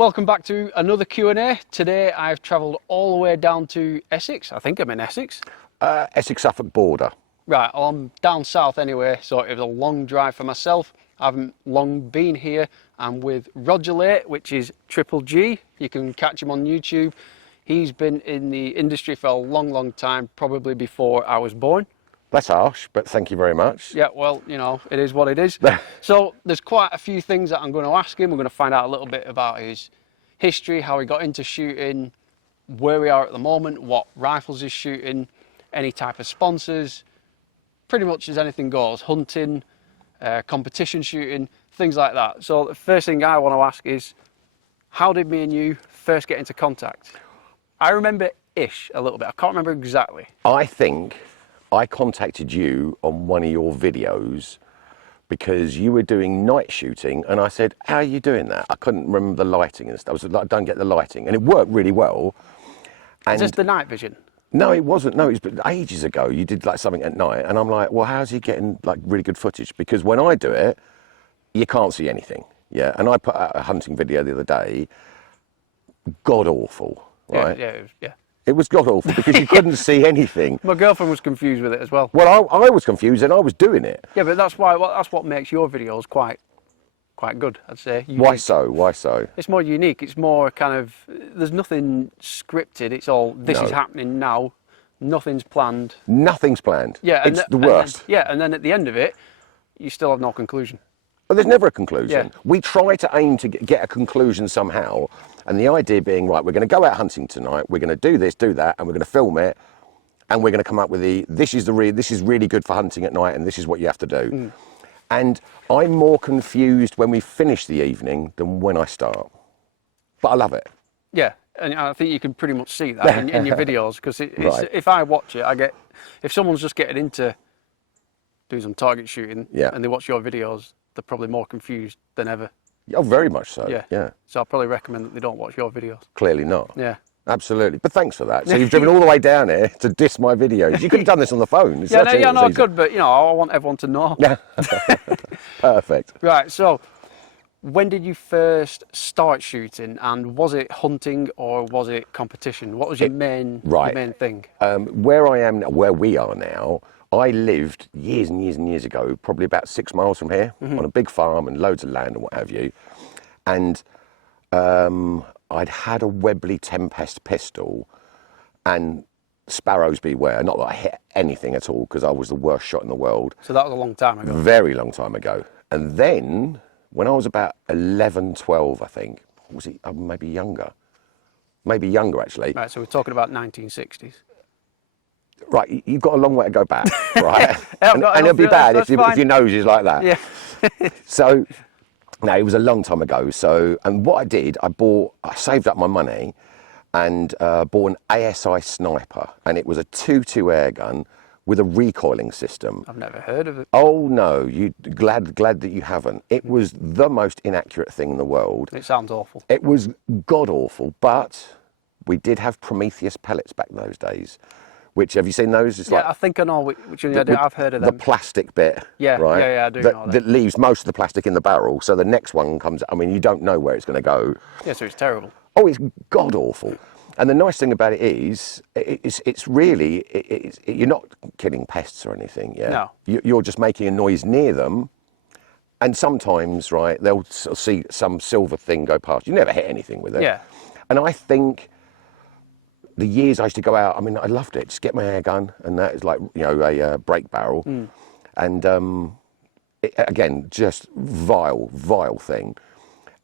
Welcome back to another Q&A. Today I've travelled all the way down to Essex. I think I'm in Essex. Essex-Suffolk border. Right, well, I'm down south anyway, so it was a long drive for myself. I haven't long been here. I'm with Roger Lait, which is Triple G. You can catch him on YouTube. He's been in the industry for a long time, probably before I was born. That's harsh, but thank you very much. Yeah, well, you know, it is what it is. So there's quite a few things that I'm going to ask him. We're going to find out a little bit about his history, how he got into shooting, where we are at the moment, what rifles he's shooting, any type of sponsors, pretty much as anything goes, hunting, competition shooting, things like that. So the first thing I want to ask is, how did me and you first get into contact? I remember-ish a little bit. I can't remember exactly. I think I contacted you on one of your videos because you were doing night shooting, and I said, how are you doing that? I couldn't remember the lighting and stuff. I was like, I don't get the lighting, and it worked really well. And Is this the night vision? No, it wasn't. No, it was ages ago. You did like something at night, and I'm like, well, how's he getting like really good footage? Because when I do it, you can't see anything. Yeah, and I put out a hunting video the other day, god awful, right? Yeah. It was god awful because you couldn't see anything. My girlfriend was confused with it as well. Well, I was confused and I was doing it. Yeah, but that's why. Well, that's what makes your videos quite good, I'd say. Unique. Why so? Why so? It's more unique. It's more kind of. There's nothing scripted. It's all this is happening now. Nothing's planned. Nothing's planned. Yeah, it's the worst. And then at the end of it, you still have no conclusion. Well, there's never a conclusion. Yeah. We try to aim to get a conclusion somehow, and the idea being, right, we're going to go out hunting tonight. We're going to do this, do that, and we're going to film it, and we're going to come up with this is really good for hunting at night, and this is what you have to do. And I'm more confused when we finish the evening than when I start, but I love it. Yeah, and I think you can pretty much see that in your videos, because if I watch it, if someone's just getting into doing some target shooting and they watch your videos, they're probably more confused than ever. Oh, very much so. Yeah. So I'll probably recommend that they don't watch your videos. Clearly not. Yeah. Absolutely. But thanks for that. So you've driven all the way down here to diss my videos. You could have done this on the phone. I could, but you know, I want everyone to know. Yeah. Perfect. Right. So, when did you first start shooting, and was it hunting or was it competition? What was your main thing? Where we are now, I lived years and years ago, probably about 6 miles from here, on a big farm and loads of land and what have you. And I'd had a Webley Tempest pistol, and sparrows beware. Not that I hit anything at all, because I was the worst shot in the world. So that was a long time ago. Very long time ago. And then, when I was about 11, 12, I think, was it maybe younger? Maybe younger, actually. Right, so we're talking about 1960s. Right, you've got a long way to go back, right? and it'll be bad if your nose is like that. Yeah. So, no, it was a long time ago. So, and what I did, I saved up my money and bought an ASI sniper, and it was a 2.2 air gun with a recoiling system. I've never heard of it. Oh no, you glad that you haven't. It was the most inaccurate thing in the world. It sounds awful. It was god awful, but we did have Prometheus pellets back in those days. Which, have you seen those? It's I think I know which one I've heard of them. The plastic bit, yeah, right? Yeah, I do know that. That leaves most of the plastic in the barrel, so the next one comes, I mean, you don't know where it's going to go. Yeah, so it's terrible. Oh, it's god awful. And the nice thing about it is, it's really, you're not killing pests or anything, yeah? No. You're just making a noise near them, and sometimes, right, they'll see some silver thing go past. You never hit anything with it. Yeah. And I think the years I used to go out, I mean, I loved it. Just get my air gun, and that is like, you know, a break barrel. And again, just vile thing.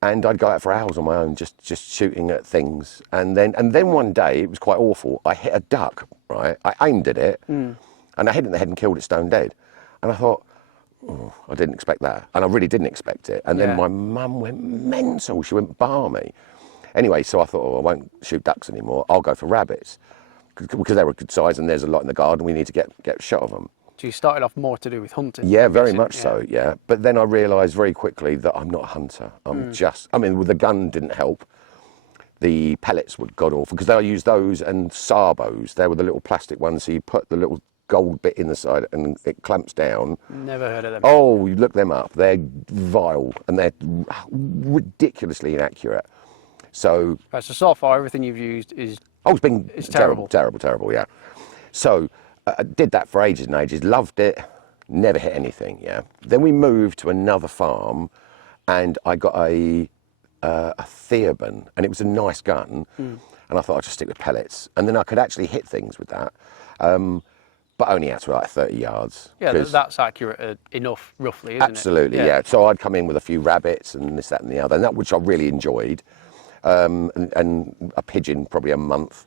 And I'd go out for hours on my own, just shooting at things. And then one day, it was quite awful. I hit a duck, right? I aimed at it, and I hit it in the head and killed it stone dead. And I thought, oh, I didn't expect that. And I really didn't expect it. And then my mum went mental. She went balmy. Anyway, so I thought, oh, I won't shoot ducks anymore. I'll go for rabbits, because they're a good size and there's a lot in the garden. We need to get a shot of them. So you started off more to do with hunting? Yeah, very much so, yeah. But then I realised very quickly that I'm not a hunter. I'm the gun didn't help. The pellets were god awful, because they'll use those and sabos. They were the little plastic ones, so you put the little gold bit in the side and it clamps down. Never heard of them. Oh, you look them up. They're vile and they're ridiculously inaccurate. So Right, so far everything you've used is it's been terrible. terrible, yeah. So I did that for ages and ages, loved it, never hit anything, yeah. Then we moved to another farm and I got a Theoban, and it was a nice gun, and I thought I'd just stick with pellets. And then I could actually hit things with that, but only out to like 30 yards. Yeah, that's accurate enough, roughly, isn't absolutely, it? yeah. So I'd come in with a few rabbits and this, that and the other, and that which I really enjoyed, and a pigeon probably a month,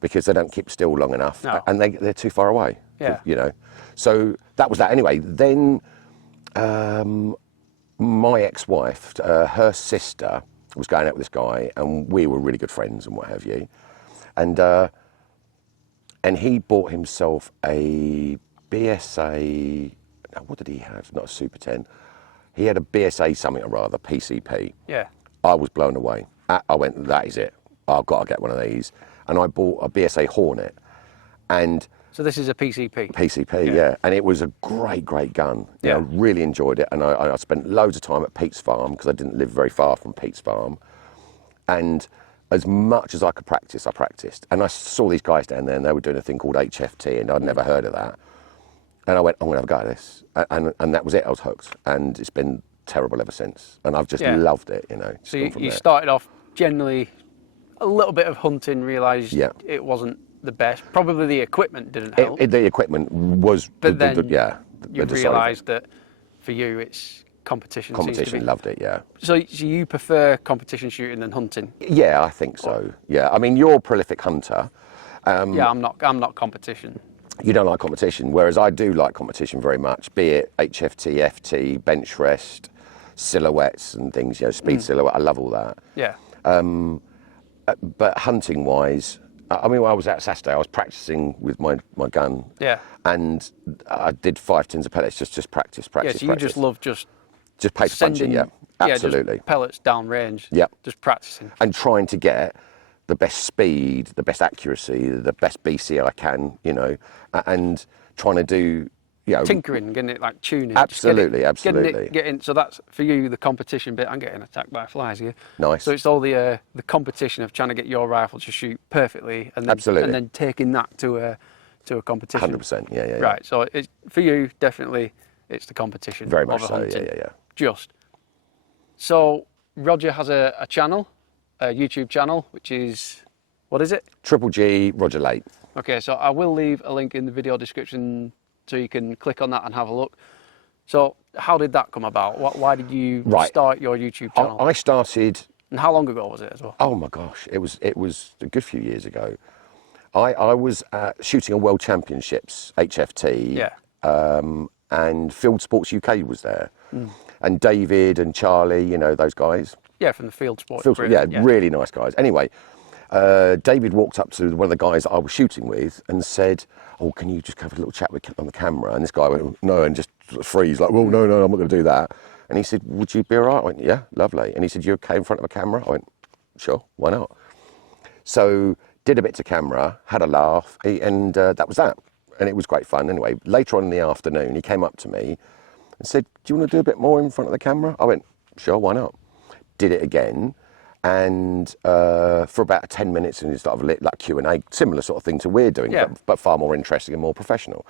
because they don't keep still long enough, No. and they're too far away, Yeah. you know. So that was that. Anyway, then my ex-wife, her sister was going out with this guy, and we were really good friends and what have you. And he bought himself a BSA. Now, what did he have? Not a Super 10. He had a BSA something or rather, PCP. Yeah. I was blown away. I went, that is it. I've got to get one of these. And I bought a BSA Hornet. And So this is a PCP? PCP, yeah. And it was a great, great gun. You know, really enjoyed it. And I spent loads of time at Pete's farm because I didn't live very far from Pete's farm. And as much as I could practice, I practiced. And I saw these guys down there and they were doing a thing called HFT, and I'd never heard of that. And I went, I'm going to have a go at this. And that was it, I was hooked. And it's been terrible ever since. And I've just loved it, you know. So you started off generally a little bit of hunting, realised it wasn't the best. Probably the equipment didn't help. The equipment was, but then you realised that for you it's competition. Competition, loved it, yeah. So you prefer competition shooting than hunting? Yeah, I think so. Yeah, I mean, you're a prolific hunter. Yeah, I'm not competition. You don't like competition, whereas I do like competition very much, be it HFT, FT, bench rest, silhouettes and things, you know, speed silhouette, I love all that. Yeah. But hunting wise, I mean, when I was out Saturday, I was practicing with my gun. Yeah. And I did 5 tins of pellets, just practice. Yeah, so you just love just pace punching, yeah, absolutely. Just pellets down range. Yeah. Just practicing. And trying to get the best speed, the best accuracy, the best BC I can, you know, and trying to do, you know, tinkering, getting it like tuning. Absolutely, absolutely. Getting so that's for you the competition bit. I'm getting attacked by flies here. Nice. So it's all the competition of trying to get your rifle to shoot perfectly, and then, and then taking that to a competition. 100%, yeah. Right. So it's for you definitely it's the competition. Very much so. Hunting. Yeah. Just. So Roger has a channel, a YouTube channel, which is, what is it? Triple G Roger Lait. Okay, so I will leave a link in the video description so you can click on that and have a look. So how did that come about? Why did you start your YouTube channel? I started... And how long ago was it as well? Oh my gosh, it was a good few years ago. I was shooting a World Championships, HFT, and Field Sports UK was there. And David and Charlie, you know, those guys. Yeah, from the Field Sports. Really nice guys. Anyway, David walked up to one of the guys that I was shooting with and said, oh, can you just have a little chat on the camera? And this guy went, no, and just freeze, like, well, no, I'm not going to do that. And he said, would you be all right? I went, yeah, lovely. And he said, you okay in front of a camera? I went, sure, why not? So did a bit to camera, had a laugh, and that was that. And it was great fun. Anyway, later on in the afternoon, he came up to me and said, do you want to do a bit more in front of the camera? I went, sure, why not? Did it again. And for about 10 minutes, and it's like Q&A, similar sort of thing to we're doing, but far more interesting and more professional,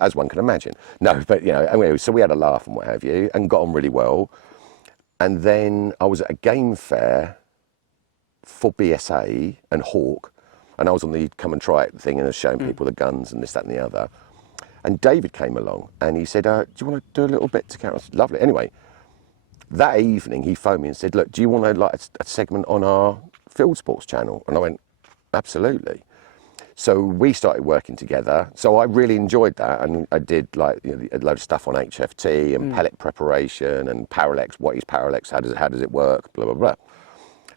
as one can imagine. No, but you know, anyway, so we had a laugh and what have you, and got on really well. And then I was at a game fair for BSA and Hawk, and I was on the come and try it thing and I was showing people the guns and this, that and the other. And David came along and he said, do you want to do a little bit to camera? I said, lovely. Anyway, that evening he phoned me and said, look, do you want to like a segment on our Field Sports channel? And I went, absolutely. So we started working together. So I really enjoyed that, and I did like, you know, a load of stuff on HFT and pellet preparation and Parallax. What is Parallax? How does it work? Blah blah blah.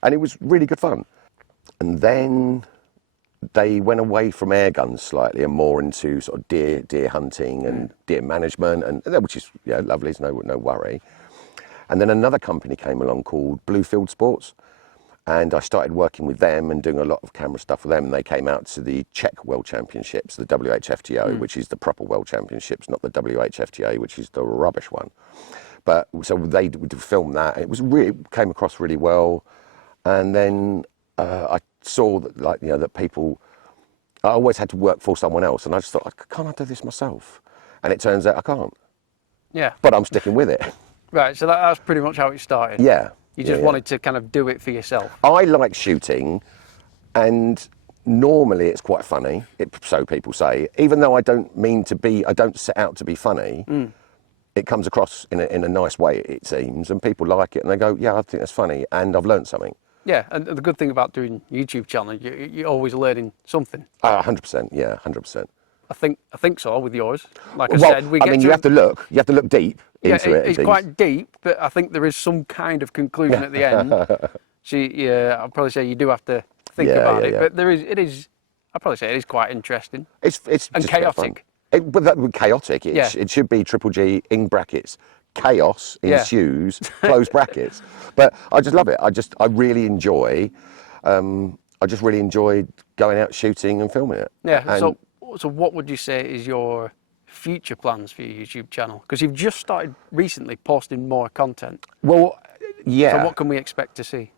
And it was really good fun. And then they went away from air guns slightly and more into sort of deer hunting and deer management, and which is lovely. It's no worry. And then another company came along called Bluefield Sports. And I started working with them and doing a lot of camera stuff with them. And they came out to the Czech World Championships, the WHFTO, which is the proper World Championships, not the WHFTA, which is the rubbish one. But so they would film that. It was really came across really well. and then I saw that, like, you know, that people, I always had to work for someone else, and I just thought, can't I do this myself? And it turns out I can't, Yeah. but I'm sticking with it. Right. So that's pretty much how it started. Yeah. You just wanted to kind of do it for yourself. I like shooting, and normally it's quite funny, so people say. Even though I don't set out to be funny, it comes across in a nice way, it seems, and people like it, and they go, yeah, I think that's funny, and I've learned something. Yeah, and the good thing about doing YouTube channel, you're always learning something. 100%, yeah, 100%. I think so with yours. Like I said, you have to look deep into it. It's quite deep, but I think there is some kind of conclusion at the end. So I'll probably say you do have to think about it, but I'd probably say it is quite interesting. It's and chaotic. But that would chaotic. It should be triple G in brackets. Chaos ensues, close brackets. But I just love it. I really enjoy. I just really enjoy going out shooting and filming it. Yeah. And so what would you say is your future plans for your YouTube channel? Because you've just started recently posting more content. Well, yeah. So what can we expect to see?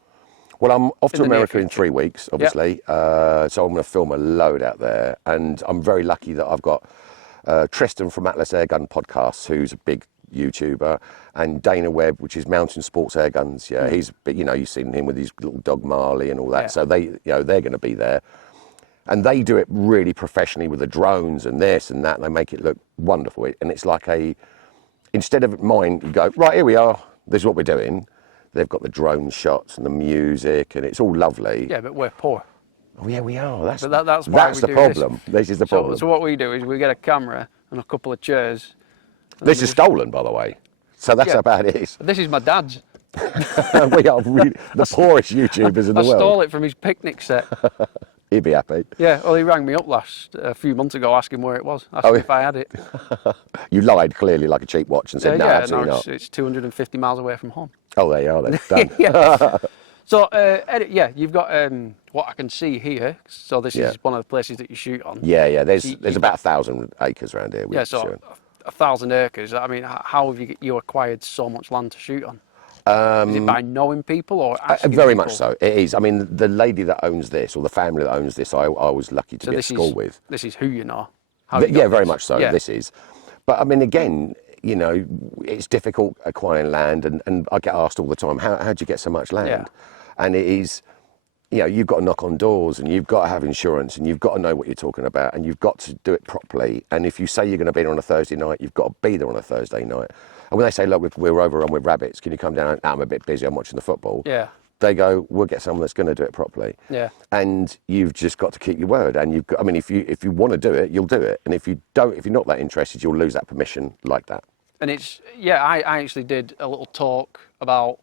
Well, I'm off to America in 3 weeks, obviously. Yep. So I'm going to film a load out there, and I'm very lucky that I've got Tristan from Atlas Airgun Podcasts, who's a big YouTuber, and Dana Webb, which is Mountain Sports Airguns. Yeah, he's, you know, you've seen him with his little dog Marley and all that. Yeah. So they're going to be there, and they do it really professionally with the drones and this and that, and they make it look wonderful. And it's like instead of mine, you go, right, here we are. This is what we're doing. They've got the drone shots and the music, and it's all lovely. Yeah, but we're poor. Oh yeah, we are. That's the problem. This is the problem. So what we do is we get a camera and a couple of chairs. This is stolen, by the way. So that's how bad it is. This is my dad's. We are really the poorest YouTubers in the world. I stole it from his picnic set. He'd be happy. Yeah, well, he rang me up a few months ago asking where it was, asking if I had it. You lied clearly like a cheap watch and said, no, absolutely not. It's 250 miles away from home. Oh, there you are then. Done. Yeah. So, you've got what I can see here. So this is one of the places that you shoot on. Yeah. There's about 1,000 acres around here. Yeah, so 1,000 acres. I mean, how have you acquired so much land to shoot on? Is it by knowing people or asking Very people? much so. It is. I mean, the lady that owns this, or the family that owns this, I was lucky to be at school with. This is who you know. Very much so. Yeah. This is. But I mean, again, you know, it's difficult acquiring land, and I get asked all the time, how do you get so much land? Yeah. And it is, you know, you've got to knock on doors, and you've got to have insurance, and you've got to know what you're talking about, and you've got to do it properly. And if you say you're going to be there on a Thursday night, you've got to be there on a Thursday night. And when they say, look, we're overrun with rabbits, can you come down? I'm a bit busy, I'm watching the football. Yeah. They go, we'll get someone that's going to do it properly. Yeah. And you've just got to keep your word. And you've got, I mean, if you want to do it, you'll do it. And if you don't, if you're not that interested, you'll lose that permission like that. And I actually did a little talk about,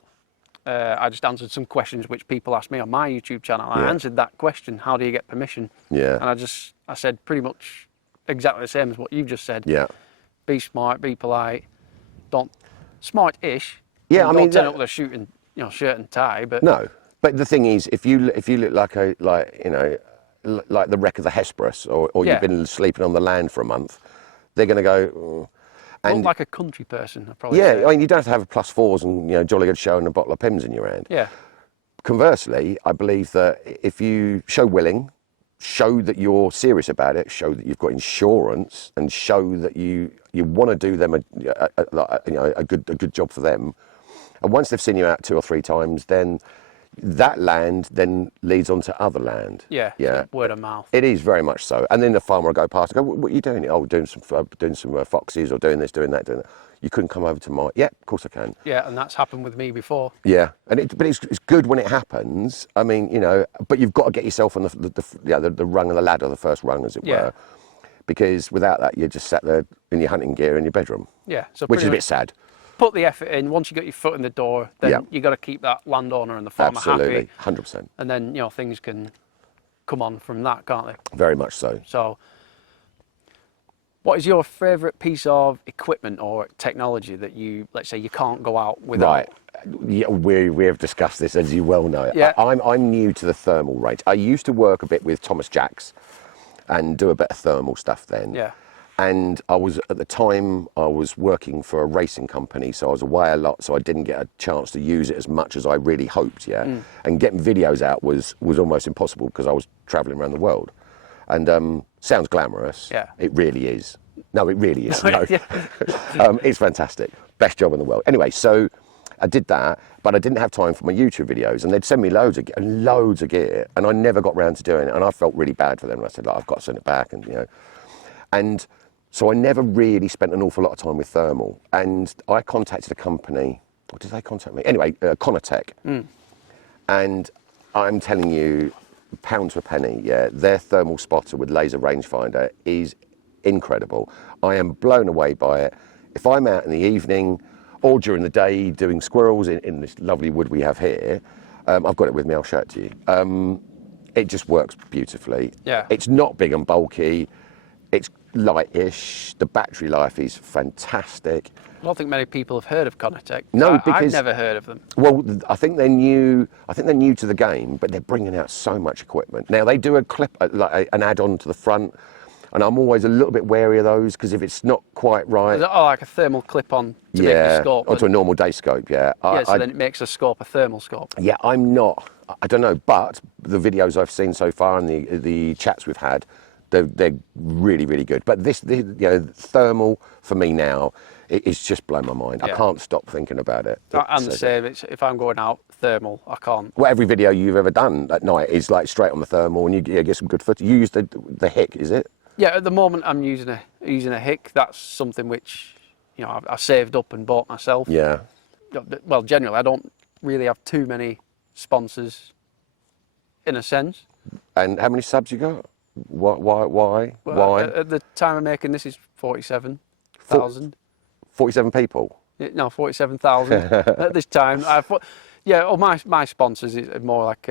I just answered some questions which people asked me on my YouTube channel. I answered that question, how do you get permission? Yeah. And I said pretty much exactly the same as what you've just said. Yeah. Be smart, be polite, smart-ish. Yeah, I mean, don't turn up with a shooting, shirt and tie, but no. But the thing is, if you look like like the wreck of the Hesperus, or you've been sleeping on the land for a month, they're going to go. And look like a country person, I probably. Yeah, say. I mean, you don't have to have a +4s and jolly good show and a bottle of Pimm's in your hand. Yeah. Conversely, I believe that if you show willing, show that you're serious about it, show that you've got insurance, and show that you want to do them a good job for them, and once they've seen you out 2 or 3 times, then that land then leads on to other land. Yeah. Word of mouth. It is very much so. And then the farmer will go past and go, what are you doing? Oh, doing some foxes, or doing this, doing that, doing that. You couldn't come over to my... Yeah, of course I can. Yeah, and that's happened with me before. Yeah, but it's good when it happens. I mean, but you've got to get yourself on the rung of the ladder, the first rung, as it were. Because without that, you're just sat there in your hunting gear in your bedroom. Yeah. So which is a bit sad. Put the effort in. Once you got your foot in the door, then you got to keep that landowner and the farmer happy. 100%. And then things can come on from that, can't they? Very much so. So, what is your favourite piece of equipment or technology that let's say, you can't go out without? Right. Yeah, we have discussed this, as you well know. Yeah. I'm new to the thermal range. I used to work a bit with Thomas Jacks and do a bit of thermal stuff then. Yeah. And I was, at the time, I was working for a racing company, so I was away a lot, so I didn't get a chance to use it as much as I really hoped, And getting videos out was almost impossible because I was travelling around the world. And sounds glamorous. Yeah. It really is. No, it really is. No. It's fantastic. Best job in the world. Anyway, so I did that, but I didn't have time for my YouTube videos, and they'd send me loads of gear, and I never got round to doing it, and I felt really bad for them. And I said, like, I've got to send it back, and and so I never really spent an awful lot of time with thermal. And I contacted a company, or did they contact me? Anyway, accu-tac. And I'm telling you, pound to a penny, their thermal spotter with laser rangefinder is incredible. I am blown away by it. If I'm out in the evening or during the day doing squirrels in this lovely wood we have here, I've got it with me, I'll show it to you. It just works beautifully. Yeah. It's not big and bulky. It's light-ish. The battery life is fantastic. I don't think many people have heard of Accu-tac. No, I've because never heard of them. Well, I think they're new. I think they're new to the game, but they're bringing out so much equipment. Now they do a clip, like an add-on to the front, and I'm always a little bit wary of those because if it's not quite right, like a thermal clip-on to make the scope. or to a normal day scope, then it makes the scope a thermal scope. Yeah, I'm not. I don't know, but the videos I've seen so far and the chats we've had, they're really, really good. But this thermal for me now, it's just blown my mind. I can't stop thinking about it. I'm the same. If I'm going out thermal, I can't. Well, every video you've ever done at night is like straight on the thermal, and you get some good footage. You use the Hick, is it? Yeah, at the moment I'm using a Hick. That's something which I saved up and bought myself. Yeah. Well, generally I don't really have too many sponsors, in a sense. And how many subs you got? Why? Well, Why? At the time of making this is 47,000. 47 people. No, 47,000 at this time. My sponsors is more like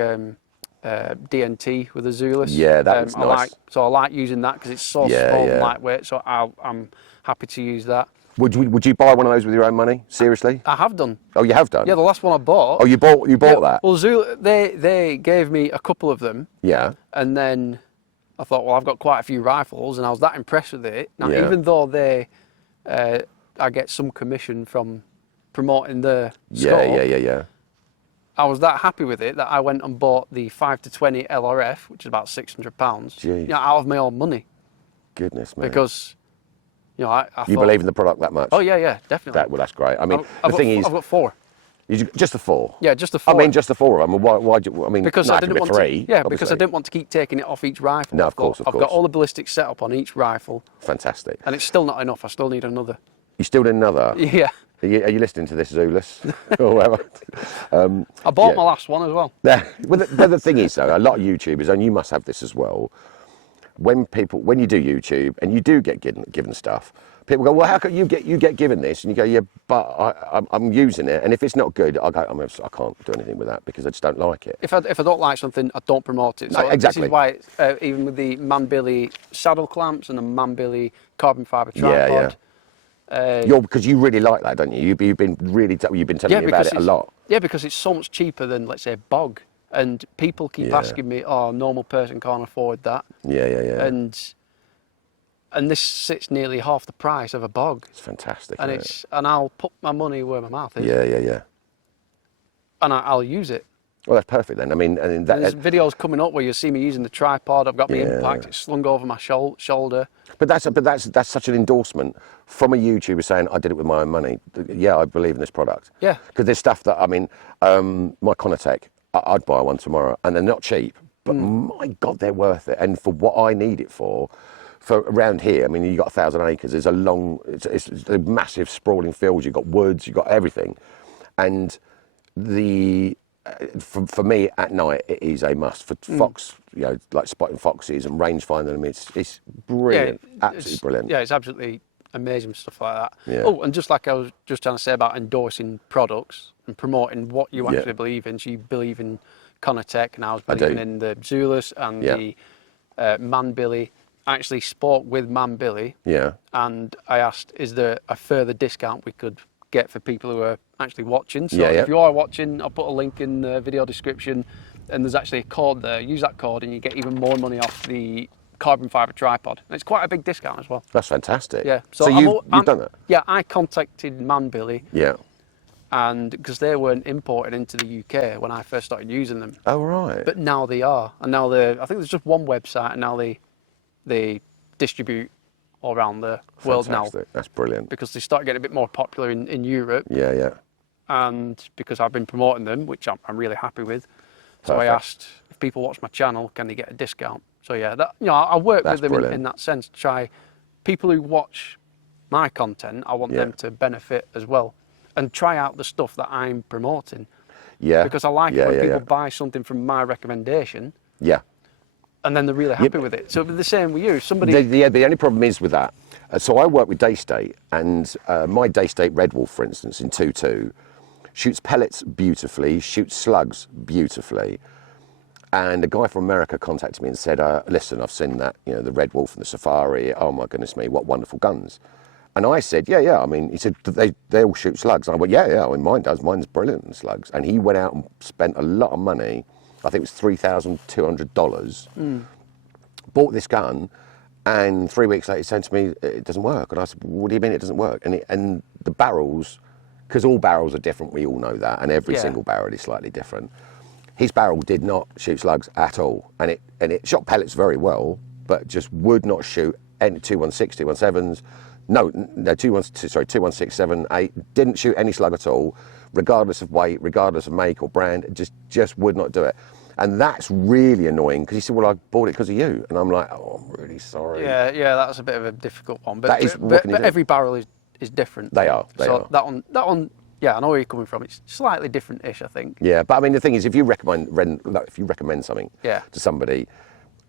DNT with a Zulus. Yeah, that's nice. I like using that because it's so small and lightweight. So I'm happy to use that. Would you buy one of those with your own money? Seriously? I have done. Oh, you have done? Yeah, the last one I bought. Oh, you bought that? Well, they gave me a couple of them. Yeah. And then I thought, well, I've got quite a few rifles, and I was that impressed with it. Now, even though I get some commission from promoting the scope. Yeah. I was that happy with it that I went and bought the 5-20 LRF, which is about £600, out of my own money. Goodness me. Because, I thought, you believe in the product that much? Oh yeah, definitely. That's great. I mean, I've got 4. Just the 4. Yeah, just the 4. I mean, just the 4 of them. Why? Because I didn't want 3. to. Yeah, because I didn't want to keep taking it off each rifle. No, of course. I've got all the ballistics set up on each rifle. Fantastic. And it's still not enough. I still need another. You still need another? Yeah. Are you listening to this, Zulus? Or whatever? I bought my last one as well. Well, the thing is, though, a lot of YouTubers, and you must have this as well, when you do YouTube and you do get given stuff, people go, well, how can you get given this? And you go, yeah, but I'm using it, and if it's not good, I can't do anything with that because I just don't like it. If I don't like something, I don't promote it. So exactly. This is why even with the Manbilly saddle clamps and the Manbilly carbon fibre tripod. Because you really like that, don't you? You've been telling me about it a lot. Yeah, because it's so much cheaper than, let's say, bog. And people keep asking me, a normal person can't afford that. Yeah. And this sits nearly half the price of a bog. It's fantastic. And I'll put my money where my mouth is. Yeah. And I'll use it. Well, that's perfect then. I mean, there's videos coming up where you see me using the tripod. I've got my impact. It's slung over my shoulder. But that's such an endorsement from a YouTuber saying I did it with my own money. Yeah, I believe in this product. Yeah. Because there's stuff that my Accu-tac, I'd buy one tomorrow, and they're not cheap, but my God, they're worth it. And for what I need it for around here, I mean, you've got 1,000 acres. There's it's a massive sprawling fields. You've got woods. You've got everything, and for me at night it is a must for fox, like spotting foxes and range finding them. It's brilliant, absolutely brilliant. Yeah, it's absolutely amazing stuff like that. Yeah. Oh, and just like I was just trying to say about endorsing products and promoting what you actually believe in. So you believe in Accu-tac, and I was believing in the Zulus and the Manbilly. I actually spoke with Manbilly. Yeah. And I asked, is there a further discount we could get for people who are actually watching? So if you are watching, I'll put a link in the video description, and there's actually a code there. Use that code and you get even more money off the carbon fibre tripod. And it's quite a big discount as well. That's fantastic. Yeah. So you've done that? Yeah, I contacted Manbilly, Yeah. and because they weren't imported into the UK when I first started using them. Oh, right. But now they are. And now I think there's just one website, and now they distribute all around the world now. That's brilliant. Because they start getting a bit more popular in Europe. Yeah, yeah. And because I've been promoting them, which I'm really happy with. So I asked if people watch my channel, can they get a discount? So yeah, I work with them in that sense. Try people who watch my content, I want them to benefit as well, and try out the stuff that I'm promoting. Yeah. Because I like it when people buy something from my recommendation. Yeah. And then they're really happy with it. So it'll be the same with you. The only problem is with that. So I work with Daystate, and my Daystate Red Wolf, for instance, in 2.2, shoots pellets beautifully, shoots slugs beautifully. And a guy from America contacted me and said, listen, I've seen that, the Red Wolf and the Safari. Oh my goodness me, what wonderful guns. And I said, yeah. I mean, he said, they all shoot slugs. And I went, yeah. I mean, mine does. Mine's brilliant in slugs. And he went out and spent a lot of money. I think it was $3,200. Bought this gun. And 3 weeks later, he said to me, it doesn't work. And I said, what do you mean it doesn't work? And the barrels, because all barrels are different, we all know that, and every single barrel is slightly different. His barrel did not shoot slugs at all, and it shot pellets very well, but just would not shoot any 216, 217s. No, 216, 7, 8, didn't shoot any slug at all, regardless of weight, regardless of make or brand, just would not do it. And that's really annoying, because he said, well, I bought it because of you. And I'm like, oh, I'm really sorry. Yeah, that's a bit of a difficult one. But, but every barrel is different. They are. That one, yeah, I know where you're coming from. It's slightly different-ish, I think. Yeah, but I mean, the thing is, if you recommend something to somebody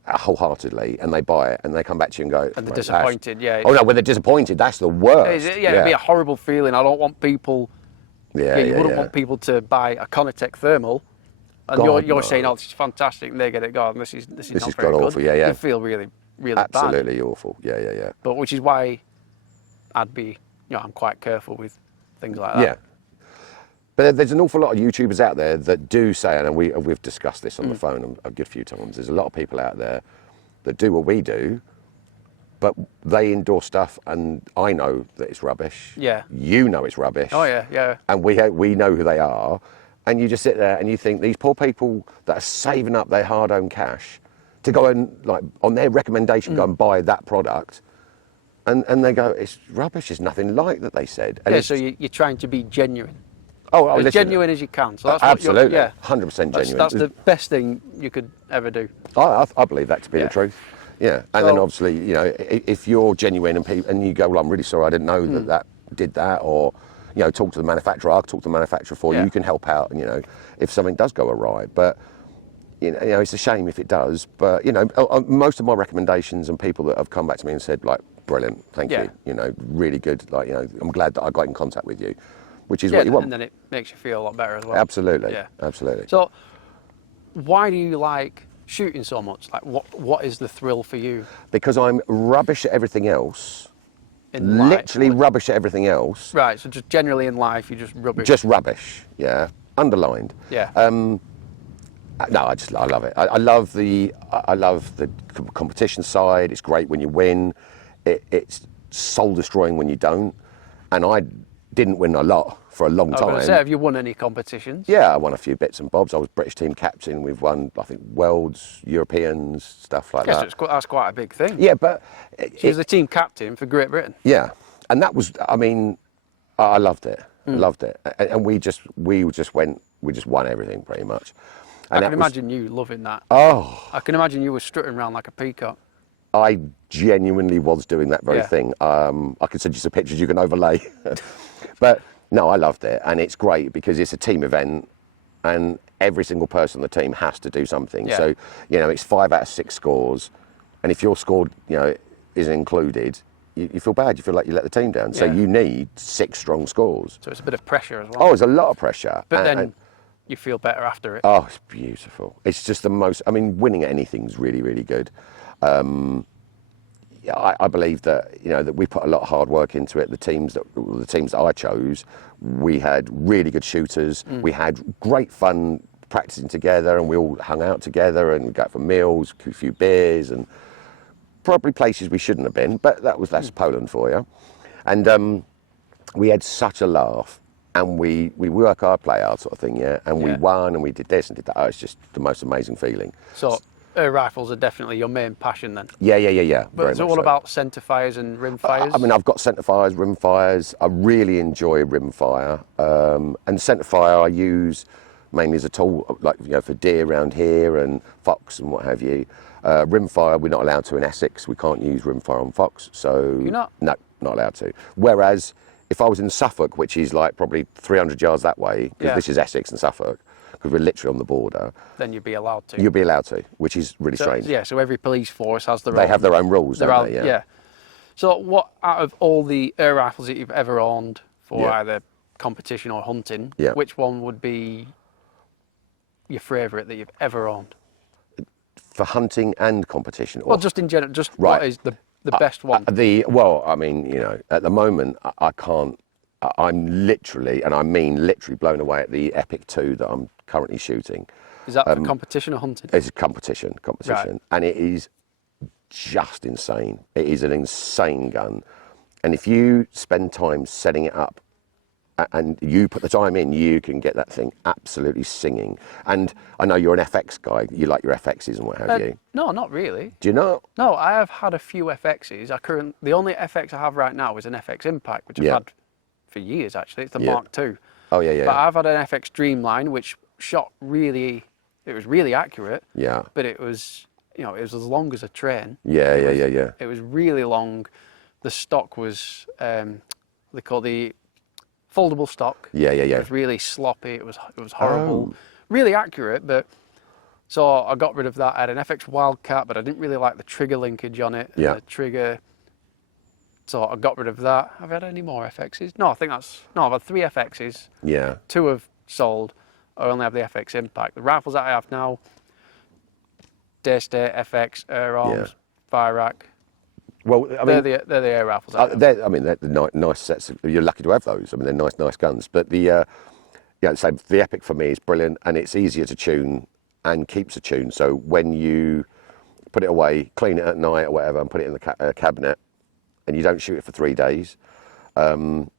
wholeheartedly, and they buy it, and they come back to you and go, and they're disappointed, Oh no, when they're disappointed, that's the worst. It'd be a horrible feeling. I don't want people. You wouldn't want people to buy a Conitec thermal, and you're saying, oh, this is fantastic, and they get it going. This is not very good. Awful. Yeah. You feel really, really bad. Absolutely awful. Yeah. But which is why I'd be, I'm quite careful with things like that. Yeah. But there's an awful lot of YouTubers out there that do say, and we've discussed this on the phone a good few times, there's a lot of people out there that do what we do, but they endorse stuff, and I know that it's rubbish. Yeah. You know it's rubbish. Oh, yeah. And we know who they are, and you just sit there and you think, these poor people that are saving up their hard-earned cash to go and, like, on their recommendation, go and buy that product, and they go, it's rubbish, it's nothing like that, they said. And so you're trying to be genuine. As genuine as you can. So that's absolutely, 100% genuine. That's the best thing you could ever do. I believe that to be the truth. Yeah, and then obviously, if you're genuine and you go, well, I'm really sorry, I didn't know that did that, or talk to the manufacturer. I'll talk to the manufacturer for you. You can help out, and if something does go awry. But it's a shame if it does. But most of my recommendations and people that have come back to me and said, like, brilliant, thank you. Really good. Like, I'm glad that I got in contact with you. Which is what you want. And then it makes you feel a lot better as well. Absolutely. Yeah. Absolutely. So, why do you like shooting so much? Like, what is the thrill for you? Because I'm rubbish at everything else. Literally rubbish at everything else. Right. So just generally in life, you're just rubbish. Just rubbish. Yeah. Underlined. Yeah. No, I love it. I love the competition side. It's great when you win. It's soul destroying when you don't. And I didn't win a lot for a long time. I was going to say, have you won any competitions? Yeah, I won a few bits and bobs. I was British team captain. We've won, I think, Worlds, Europeans, stuff like that. That's quite a big thing. Yeah, but... He was the team captain for Great Britain. Yeah, and that was, I mean, I loved it. Loved it. And we just won everything pretty much. And I can imagine you loving that. Oh. I can imagine you were strutting around like a peacock. I genuinely was doing that very thing. I can send you some pictures you can overlay. But no, I loved it, and it's great because it's a team event, and every single person on the team has to do something. Yeah. So it's 5 out of 6 scores, and if your score isn't included, you feel bad. You feel like you let the team down. So you need 6 strong scores. So it's a bit of pressure as well. Oh, it's a lot of pressure. But then you feel better after it. Oh, it's beautiful. It's just the most. I mean, winning at anything is really, really good. I believe that that we put a lot of hard work into it. The teams that I chose, we had really good shooters. We had great fun practicing together, and we all hung out together and we go out for meals, a few beers, and probably places we shouldn't have been, but that's Poland for you. And we had such a laugh, and we work hard, play hard sort of thing, yeah. And we won, and we did this and did that. Oh, it's just the most amazing feeling. So air rifles are definitely your main passion then? Yeah. But it's all about centre fires and rim fires? I mean, I've got centre fires, rim fires. I really enjoy rim fire. And centre fire I use mainly as a tool, like, you know, for deer around here and fox and what have you. Rim fire, we're not allowed to in Essex. We can't use rim fire on fox. So You're not? No, not allowed to. Whereas if I was in Suffolk, which is like probably 300 yards that way, because this is Essex and Suffolk, because we're literally on the border. Then you'd be allowed to. You'd be allowed to, which is really strange. Yeah, so every police force has their own. They have their own rules, don't they? Yeah. So what, out of all the air rifles that you've ever owned for either competition or hunting, which one would be your favourite that you've ever owned? For hunting and competition? Well, just in general, just what is the best one? Well, I mean, you know, at the moment, I can't, I'm literally, and I mean literally blown away at the Epic 2 that I'm currently shooting. Is that for competition or hunting? It's a competition, Right. and it is just insane. It is an insane gun. And if you spend time setting it up and you put the time in, you can get that thing absolutely singing. And I know you're an FX guy. You like your FXs and what have you. No, not really. Do you not? No, I have had a few FXs. The only FX I have right now is an FX Impact, which I've had for years actually. It's the Mark II. Oh yeah. But I've had an FX Dreamline, which shot it was really accurate. Yeah. But it was, you know, it was as long as a train. Yeah. It was really long. The stock was, they call the foldable stock. Yeah. It was really sloppy. It was horrible. Really accurate, but so I got rid of that. I had an FX Wildcat, but I didn't really like the trigger linkage on it. Yeah. The trigger. So I got rid of that. Have I had any more FXs? No, I've had 3 FXs. Yeah. 2 have sold. I only have the FX Impact. The rifles that I have now, Daystate, FX, Air Arms, Fire Rack. Well, I mean, they're the air rifles. they're nice sets. You're lucky to have those. I mean, they're nice guns. But the Epic for me is brilliant, and it's easier to tune and keeps a tune. So when you put it away, clean it at night or whatever, and put it in the cabinet, and you don't shoot it for 3 days, and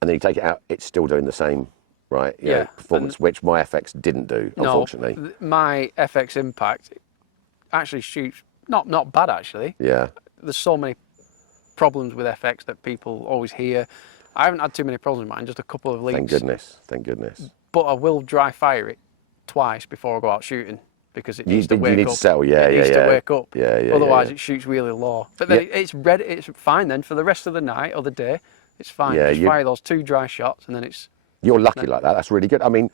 then you take it out, it's still doing the same, right? You know, performance, which my FX didn't do, unfortunately. No, my FX Impact actually shoots not bad actually. Yeah. There's so many problems with FX that people always hear. I haven't had too many problems with mine, just a couple of leaks. Thank goodness. But I will dry fire it twice before I go out shooting because it needs to wake up. You need to sell, it needs to wake up. Yeah. Otherwise it shoots really low. But then it's ready, it's fine then for the rest of the night or the day. It's fine. Yeah, just fire those 2 dry shots and then it's... You're lucky like that. That's really good. I mean,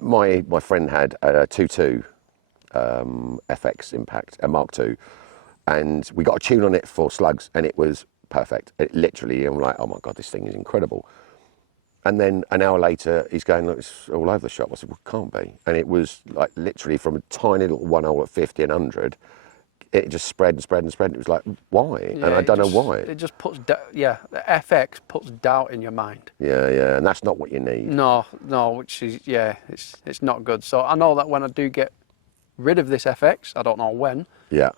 my friend had a 2.2 FX Impact, a Mark II, and we got a tune on it for slugs, and it was perfect. It literally, I'm like, oh my God, this thing is incredible. And then an hour later, he's going, look, it's all over the shop. I said, well, it can't be. And it was like literally from a tiny little 1-0 at 50 and 100, it just spread and spread and spread. It was like, why? And I don't know why. It just puts, the FX puts doubt in your mind. Yeah, and that's not what you need. No, which is, it's not good. So I know that when I do get rid of this FX, I don't know when. Yeah.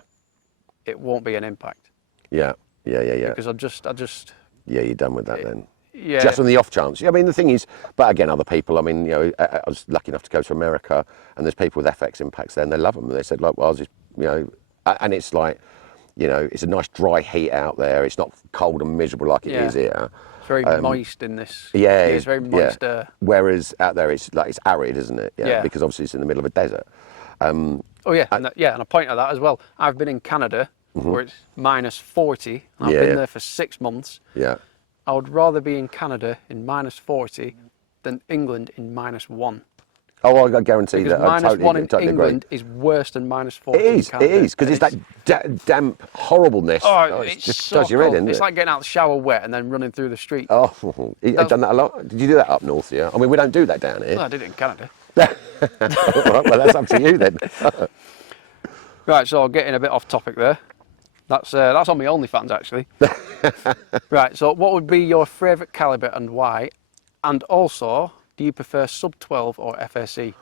It won't be an Impact. Yeah. Because I just. Yeah, you're done with that then. Yeah. Just on the off chance. I mean, the thing is, but again, other people, I mean, you know, I was lucky enough to go to America, and there's people with FX Impacts there, and they love them. And they said, like, well, I was just, you know, and it's like, you know, it's a nice dry heat out there. It's not cold and miserable like it is here. It's very moist in this. Yeah. It's very moist. Whereas out there, it's arid, isn't it? Yeah. Because obviously it's in the middle of a desert. And a point of that as well. I've been in Canada where it's -40. And I've been there for 6 months. Yeah. I would rather be in Canada in -40 than England in -1. Oh, I guarantee because that. -1 in totally England agree. is worse than -40 It is, in Canada. it is, because it's that damp horribleness. It just so does your head cold. in. It's like getting out of the shower wet and then running through the street. Oh, you've done that a lot? Did you do that up north, yeah? I mean, we don't do that down here. Well, I did it in Canada. Right, well, that's up to you then. Right, so getting a bit off topic there. That's on my OnlyFans actually. Right, so what would be your favourite calibre and why? And also, do you prefer sub 12 or FSE?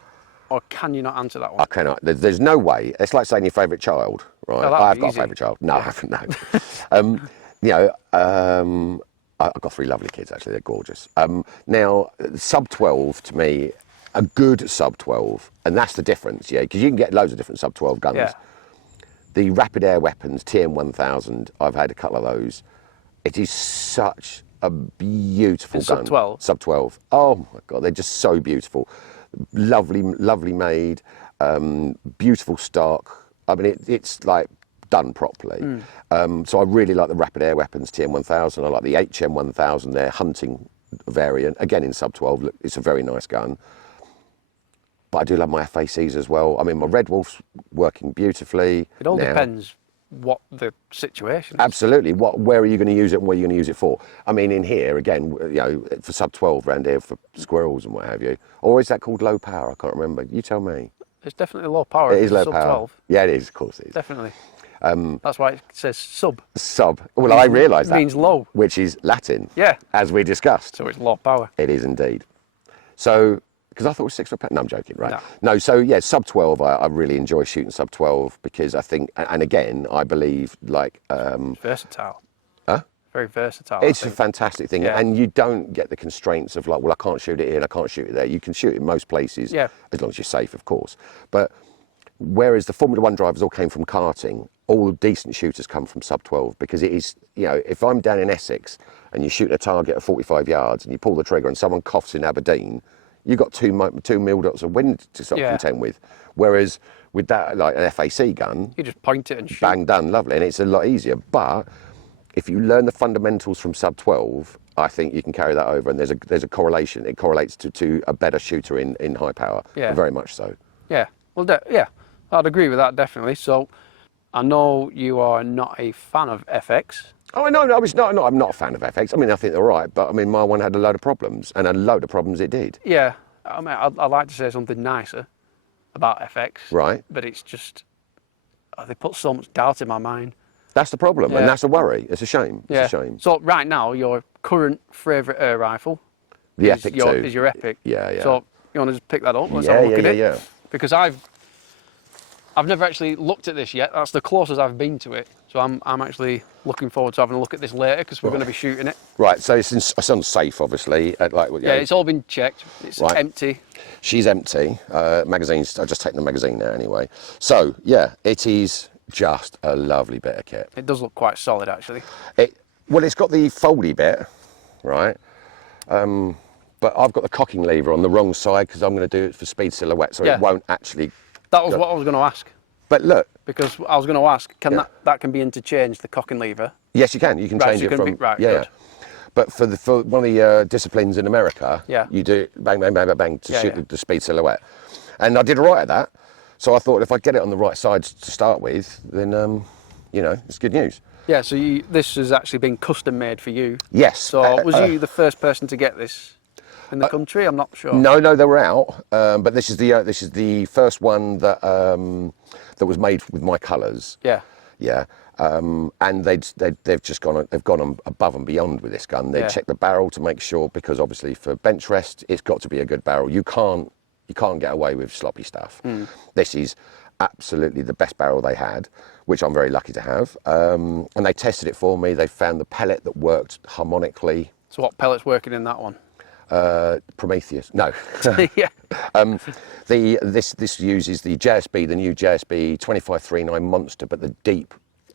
Or can you not answer that one? I cannot. There's no way. It's like saying your favourite child, right? Oh, that'd I've be got easy. a favourite child. No, I haven't, no. You know, I've got 3 lovely kids, actually. They're gorgeous. Now, sub 12 to me, a good sub 12, and that's the difference, yeah, because you can get loads of different sub 12 guns. Yeah. The rapid air weapons, TM1000, I've had a couple of those. It is such a beautiful gun. Sub 12? Sub 12. Oh my God, they're just so beautiful. Lovely, lovely made, beautiful stock. I mean, it's like done properly. So I really like the rapid air weapons TM1000. I like the HM1000, their hunting variant. Again, in sub 12, look, it's a very nice gun. But I do love my FACs as well. I mean, my Red Wolf's working beautifully. It all now. depends what the situation is. Absolutely. Where are you going to use it and what are you going to use it for? I mean, in here, again, you know, for sub 12 around here for squirrels and what have you. Or is that called low power? I can't remember. You tell me. It's definitely low power. It is low sub power. 12. Yeah, it is. Of course it is. Definitely. That's why it says sub. Sub. Well, I realise that. Means low. Which is Latin. Yeah. As we discussed. So it's low power. It is indeed. So, because I thought it was 6 foot pound. No, I'm joking, right? No. No, so yeah, sub 12, I really enjoy shooting sub 12 because I think, and again, I believe like. Versatile. Huh? Very versatile. It's a fantastic thing. Yeah. And you don't get the constraints of like, well, I can't shoot it here and I can't shoot it there. You can shoot it in most places, Yeah. as long as you're safe, of course. But whereas the Formula One drivers all came from karting, all decent shooters come from sub 12 because it is, you know, if I'm down in Essex and you shoot a target at 45 yards and you pull the trigger and someone coughs in Aberdeen, you've got two mil dots of wind to sort of contend with. Whereas with that, like an FAC gun, you just point it and shoot. bang, done, lovely, and it's a lot easier. But if you learn the fundamentals from sub 12, I think you can carry that over, and there's a correlation. It correlates to a better shooter in high power, Yeah. very much so. Yeah. Well, yeah, I'd agree with that definitely. So, I know you are not a fan of FX. Oh no, I'm not a fan of FX. I mean, I think they're all right, but I mean, my one had a load of problems, and a load of problems it did. Yeah. I mean, I'd like to say something nicer about FX. Right. But it's just, they put so much doubt in my mind. That's the problem, Yeah. and that's a worry. It's a shame. Yeah. It's a shame. So right now, your current favourite air rifle The is Epic your, 2. is your Epic. Yeah, yeah. So you want to just pick that up? Let's Yeah, have a look yeah, at yeah, it. yeah. Because I've never actually looked at this yet. That's the closest I've been to it. So I'm actually looking forward to having a look at this later because we're going to be shooting it. Right, so it's on safe, obviously. Yeah, it's all been checked. It's Right. empty. She's empty. Magazines. I've just taken the magazine now anyway. So yeah, it is just a lovely bit of kit. It does look quite solid actually. Well, it's got the foldy bit, right? But I've got the cocking lever on the wrong side because I'm going to do it for speed silhouette, so Yeah. it won't actually. That was what I was going to ask. But look, Because I was going to ask, can Yeah. that can be interchanged, the cocking lever? yes, you can. You can Right, change so you it can from be- right, yeah. good. But for one of the disciplines in America, Yeah. you do bang, bang, bang, bang, bang to Yeah, shoot yeah. the speed silhouette, and I did all right at that. So I thought if I get it on the right side to start with, then you know, it's good news. Yeah, so this has actually been custom made for you. Yes. So was you the first person to get this in the country? I'm not sure. No, they were out, but this is the first one that was made with my colours. Yeah. Yeah, and they've just gone on above and beyond with this gun. They Yeah. checked the barrel to make sure, because obviously for bench rest, it's got to be a good barrel. You can't get away with sloppy stuff. This is absolutely the best barrel they had, which I'm very lucky to have. And they tested it for me. They found the pellet that worked harmonically. So what pellet's working in that one? Prometheus. No. Yeah. This uses the JSB, the new JSB 2539 Monster, but the deep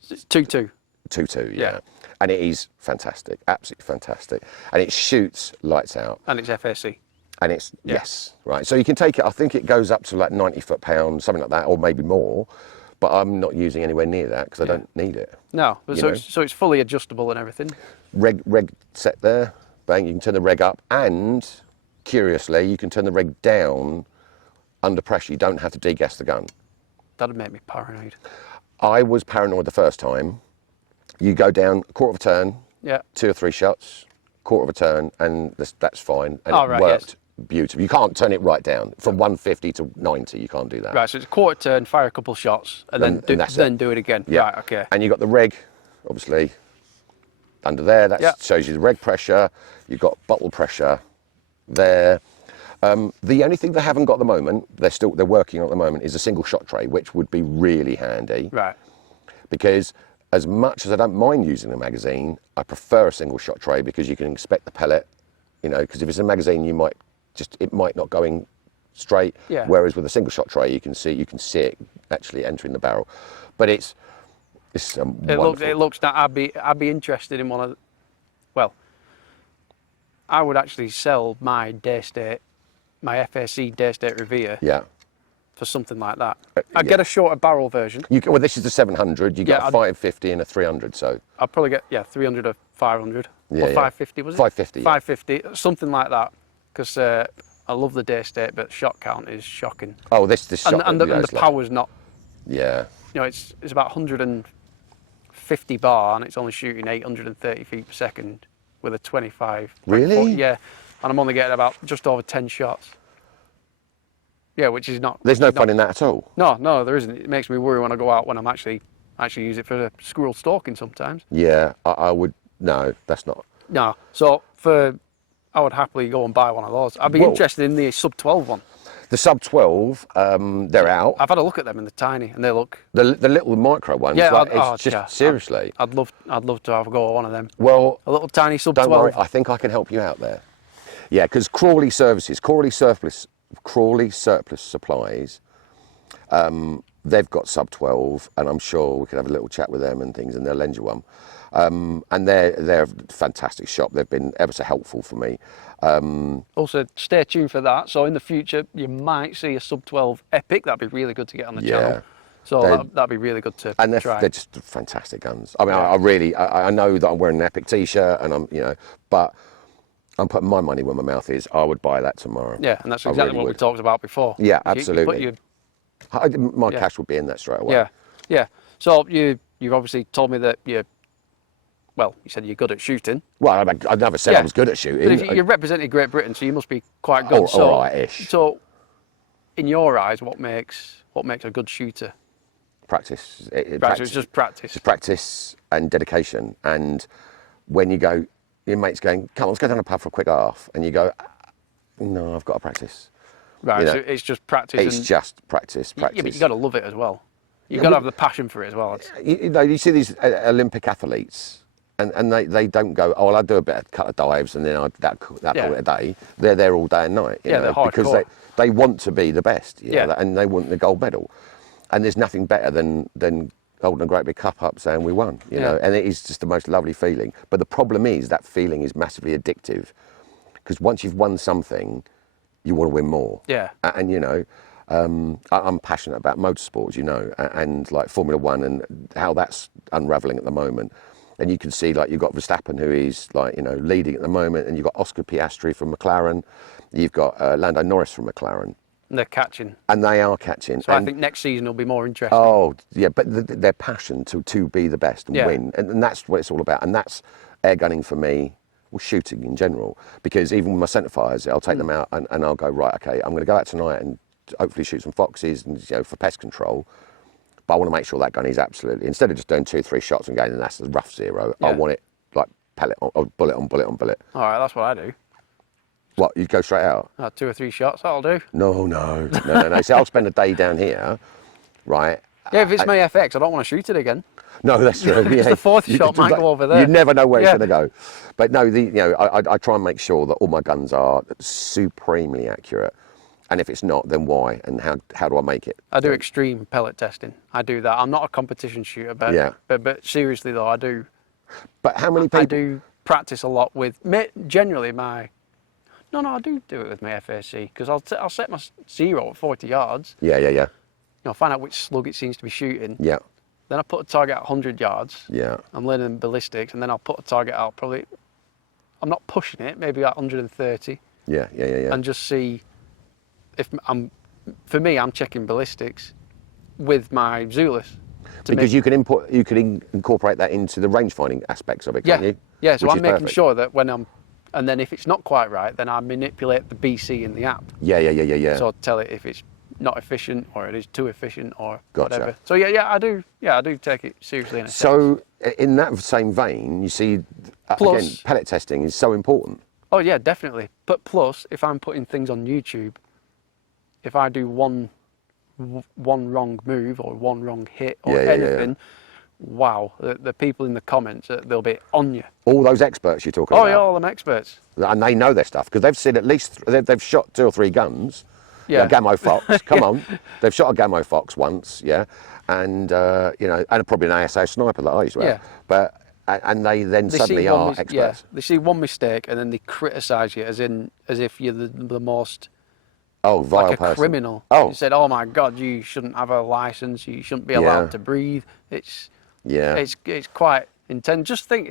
It's 2.2. 2.2, Yeah. And it is fantastic, absolutely fantastic. And it shoots lights out. And it's FAC. And it's, yes, right. So you can take it, I think it goes up to like 90 foot-pound, something like that, or maybe more. But I'm not using anywhere near that because I don't need it. No, but so it's fully adjustable and everything. Reg set there, bang, you can turn the reg up, and curiously, you can turn the reg down under pressure. You don't have to degas the gun. That'd make me paranoid. I was paranoid the first time. You go down a quarter of a turn, Yeah. 2 or 3 shots, quarter of a turn, and that's fine. And Oh, it right, worked yes. beautifully. You can't turn it right down. From 150 to 90, you can't do that. Right, so it's a quarter turn, fire a couple shots, and And that's then it. do it again. Yeah. Right, okay. And you've got the reg, obviously, under there. That Yeah. shows you the reg pressure. You've got bottle pressure there. The only thing they haven't got at the moment, they're working on at the moment, is a single shot tray, which would be really handy. Right. because as much as I don't mind using a magazine, I prefer a single shot tray because you can inspect the pellet, you know, because if it's a magazine, it might not go in straight. Yeah. Whereas with a single shot tray, you can see it actually entering the barrel. But it's wonderful. It looks that I'd be interested in one of. Well, I would actually sell my FSC Day State Revere Yeah. for something like that. I'd get a shorter barrel version. Well, this is the 700. You get a 550 and a 300. So I'd probably get 300 or 500 Yeah, or yeah. 550 was it? 550. 550, something like that. Because I love the Day State, but shot count is shocking. Oh, this shot. And the power's not. Yeah. You know, it's about 150 bar and it's only shooting 830 feet per second with a 25. Really? Yeah, and I'm only getting about just over 10 shots. Yeah, which is not. There's no fun in that at all. No, there isn't. It makes me worry when I go out when I'm actually use it for squirrel stalking sometimes. Yeah, I would. No, that's not. No, so I would happily go and buy one of those. I'd be interested in the sub 12 one. The sub 12, they're out. I've had a look at them in the tiny, and they look. The little micro ones. Yeah, seriously. I'd love to have a go at one of them. Well, a little tiny sub don't 12. worry, I think I can help you out there. Yeah, because Crawley Surplus Supplies, they've got sub 12, and I'm sure we can have a little chat with them and things, and they'll lend you one. And they're a fantastic shop. They've been ever so helpful for me. Also, stay tuned for that. So in the future, you might see a sub 12 Epic. That'd be really good to get on the channel. So that'd be really good to and try. They're just fantastic guns. I mean, I know that I'm wearing an Epic T-shirt, and but I'm putting my money where my mouth is. I would buy that tomorrow. Yeah, and that's exactly what we talked about before. Yeah, absolutely. My Yeah. cash would be in that straight away. Yeah. So you obviously told me that you said you're good at shooting. Well, I never said I was good at shooting. But if you represented Great Britain, so you must be quite good. All right-ish. So, in your eyes, what makes a good shooter? Practice. It's just practice. Just practice and dedication. And when you go, your mate's going, come on, let's go down a pub for a quick half. And you go, no, I've got to practice. Right, so it's just practice. It's just practice. Yeah, but you've got to love it as well. You've got to have the passion for it as well. You see these Olympic athletes, and they don't go, oh, well, I'll do a couple of dives and then that call it a day. They're there all day and night. They're hardcore. Because they want to be the best. Yeah. And they want the gold medal. And there's nothing better than holding a great big cup up saying we won. You know, and it is just the most lovely feeling. But the problem is that feeling is massively addictive, because once you've won something, you want to win more. Yeah. And I'm passionate about motorsports, and like Formula One and how that's unravelling at the moment. And you can see, like, you've got Verstappen, who is, like, leading at the moment, and you've got Oscar Piastri from McLaren, you've got Lando Norris from McLaren. And they're catching. And they are catching. So I think next season will be more interesting. Oh, yeah, but their passion to be the best and win, and that's what it's all about. And that's air gunning for me, well, shooting in general, because even with my centre fires, I'll take them out and I'll go, right, okay, I'm going to go out tonight and hopefully shoot some foxes and for pest control. But I want to make sure that gun is absolutely, instead of just doing 2 or 3 shots and going, and that's a rough zero, I want it like pellet on bullet on bullet on bullet. All right, that's what I do. What, you'd go straight out? 2 or 3 shots, that'll do. No. See, I'll spend a day down here, right? Yeah, if it's my FX, I don't want to shoot it again. No, that's true. Because the 4th shot might go over there. You never know where it's going to go. But no, I try and make sure that all my guns are supremely accurate. And if it's not, then why? And how do I make it? I do extreme pellet testing. I do that. I'm not a competition shooter, but seriously though, I do. But how many people? I do practice a lot with generally my. No, I do it with my FAC, because I'll set my zero at 40 yards. Yeah. Find out which slug it seems to be shooting. Yeah. Then I put a target at 100 yards. Yeah. I'm learning ballistics, and then I'll put a target out probably. I'm not pushing it, maybe at 130. Yeah. And just see if for me, I'm checking ballistics with my Zulus. Because you can incorporate that into the range finding aspects of it, can't you? Yeah, so Which I'm is making perfect. sure that and then if it's not quite right, then I manipulate the BC in the app. Yeah. So I'll tell it if it's not efficient or it is too efficient or Gotcha. whatever. So I do take it seriously in a sense. So in that same vein, you see, Plus, again, pellet testing is so important. Oh yeah, definitely. But plus, if I'm putting things on YouTube, if I do one wrong move or one wrong hit or anything, wow, the people in the comments, they'll be on you. All those experts you're talking Oh, about. yeah, all them experts. And they know their stuff because they've seen at least, they've shot 2 or 3 guns. Yeah. A Gamo Fox, come on. They've shot a Gamo Fox once, yeah. And, you know, and probably an ASO sniper that I used to have. Yeah. But, and they then suddenly are experts. Yeah, they see one mistake and then they criticise you as if you're the most... Oh, vile like a person. criminal. Oh. You said, "Oh my God, you shouldn't have a license. You shouldn't be allowed Yeah. to breathe." It's Yeah. it's quite intense. Just think,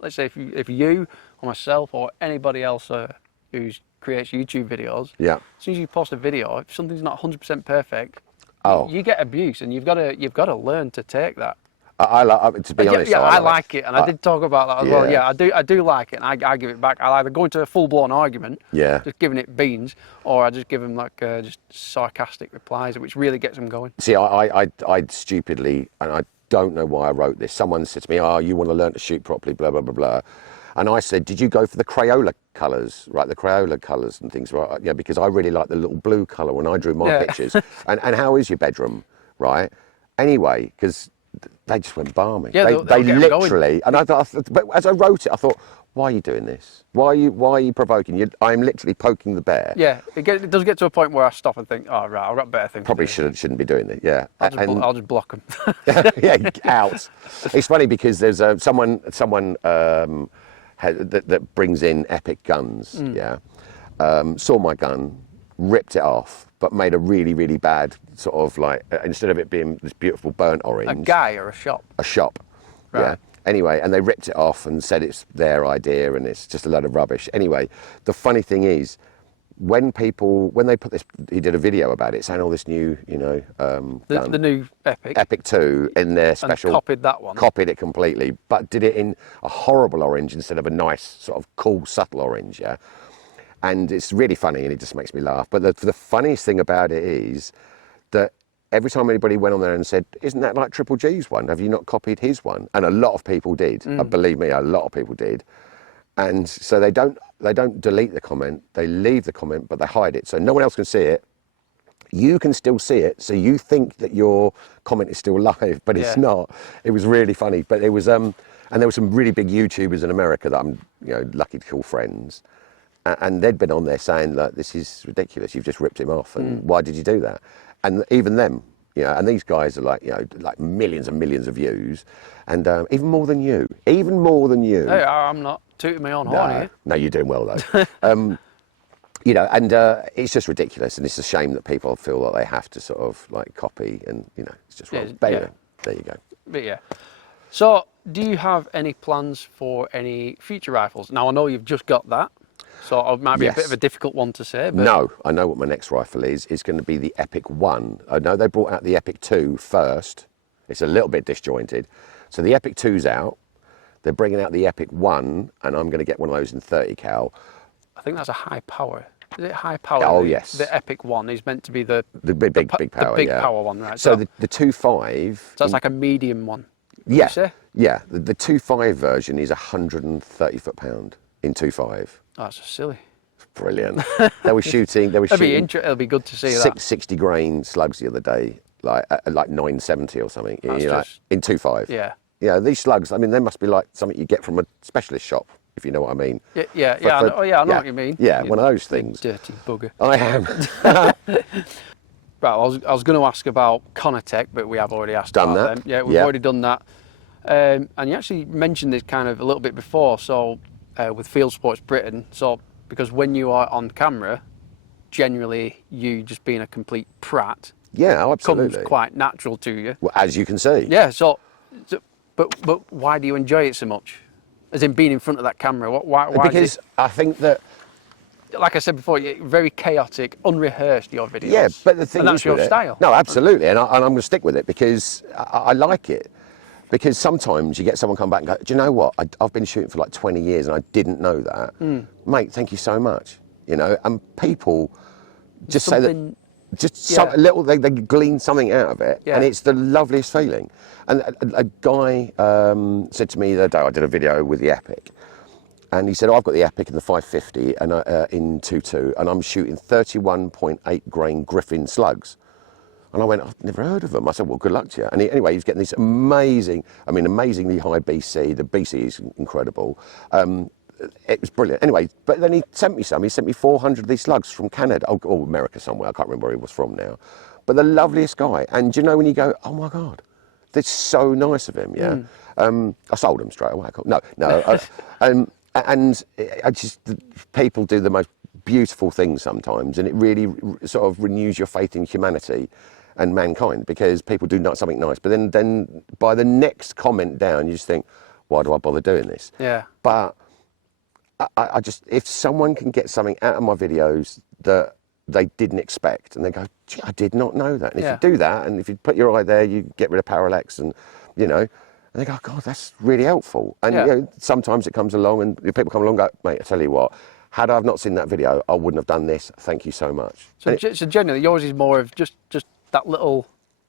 let's say if you or myself or anybody else who creates YouTube videos, Yeah. as soon as you post a video, if something's not 100% perfect, Oh. you get abuse, and you've got to learn to take that. I like, to be honest, Yeah, I love like it, and I did talk about that as well. Yeah. Yeah, I do like it, and I give it back. I either go into a full-blown argument, Yeah. just giving it beans, or I just give them like just sarcastic replies, which really gets them going. See, I stupidly, and I don't know why I wrote this. Someone said to me, "Oh, you want to learn to shoot properly, blah blah blah blah," and I said, "Did you go for the Crayola colours, right? The Crayola colours and things, right? Yeah, because I really like the little blue colour when I drew my Yeah. pictures. And how is your bedroom, right? Anyway, because they just went balmy. Yeah, they they'll get 'em going. literally, and I thought, but as I wrote it, I thought, why are you doing this? Why are you provoking? I'm literally poking the bear. Yeah, it does get to a point where I stop and think, "Oh right, I've got better things." Probably to do. shouldn't be doing it. Yeah, I'll just block them. yeah, out. It's funny because there's someone that brings in epic guns. Yeah, saw my gun, ripped it off, but made a really, really bad sort of like instead of it being this beautiful burnt orange. A guy or a shop? A shop. Right. Yeah. Anyway, and they ripped it off and said it's their idea and it's just a load of rubbish. Anyway, the funny thing is, when they put this, he did a video about it, saying all this new, you know, gun, The new Epic. Epic 2 in their special. And copied that one. Copied it completely, but did it in a horrible orange instead of a nice, sort of cool, subtle orange, yeah? And it's really funny and it just makes me laugh. But the funniest thing about it is that every time anybody went on there and said, "Isn't that like Triple G's one? Have you not copied his one?" And a lot of people did. Believe me, a lot of people did. And so they don't delete the comment, they leave the comment, but they hide it. So no one else can see it. You can still see it, so you think that your comment is still live, but it's not. It was really funny. But it was and there were some really big YouTubers in America that I'm, you know, lucky to call friends. And they'd been on there saying that this is ridiculous, you've just ripped him off, and why did you do that? And even them, you know, and these guys are like, you know, like millions and millions of views, and even more than you. Hey, I'm not tooting my own horn here. No, you're doing well though. You know, and it's just ridiculous, and it's a shame that people feel that they have to sort of like copy, and you know, it's just wrong. But anyway, there you go. But yeah. So, do you have any plans for any future rifles? Now, I know you've just got that, so it might be a bit of a difficult one to say. But... No, I know what my next rifle is. It's going to be the Epic 1. I know they brought out the Epic 2 first. It's a little bit disjointed. So the Epic 2's out. They're bringing out the Epic 1, and I'm going to get one of those in 30 cal. I think that's a high power. Is it high power? Oh, yes. The Epic 1 is meant to be the big power, the big power one, right? So the 2.5... So that's like a medium one. Yeah, you say? yeah. The 2.5 version is 130 foot-pound in 2.5. Oh, that's silly. Brilliant. They were shooting. It'll be good to see that. 660 grain slugs the other day, like 970 or something. That's You know, just... in 2.5. Yeah. Yeah, these slugs. I mean, they must be like something you get from a specialist shop, if you know what I mean. I know what you mean. Yeah, You one of those things. Dirty bugger. I am. Right, I was going to ask about Conatec, but we have already asked Done about that. them. Yeah, we've already done that. And you actually mentioned this kind of a little bit before, so with Field Sports Britain. So, because when you are on camera, generally you just being a complete prat Yeah, oh, absolutely. comes quite natural to you. Well, as you can see. Yeah, but why do you enjoy it so much? As in being in front of that camera? Why Because I think that... Like I said before, you're very chaotic, unrehearsed, your videos. Yeah, but the thing and is that's your with it- style. No, absolutely, and I'm going to stick with it because I like it. Because sometimes you get someone come back and go, "Do you know what? I've been shooting for like 20 years and I didn't know that." Mate, thank you so much. You know, and people just say that, a little, they glean something out of it, and it's the loveliest feeling. And a guy said to me the other day, I did a video with the Epic, and he said, "Oh, I've got the Epic in the 550 and in 2.2, and I'm shooting 31.8 grain Griffin slugs." And I went, I've never heard of them. I said, well, good luck to you. And anyway, he was getting this amazing, amazingly high BC. The BC is incredible. It was brilliant. Anyway, but then he sent me some. He sent me 400 of these slugs from Canada, or America somewhere. I can't remember where he was from now. But the loveliest guy. And do you know when you go, oh my God, that's so nice of him, yeah? I sold them straight away. No. And I just, people do the most beautiful things sometimes, and it really sort of renews your faith in humanity and mankind, because people do something nice, but then by the next comment down, you just think, why do I bother doing this? Yeah. But I just, if someone can get something out of my videos that they didn't expect, and they go, gee, I did not know that. And if you do that, and if you put your eye there, you get rid of parallax, and you know, and they go, God, that's really helpful. And you know, sometimes it comes along, and people come along and go, mate, I tell you what, had I not seen that video, I wouldn't have done this. Thank you so much. So generally, yours is more of just that little.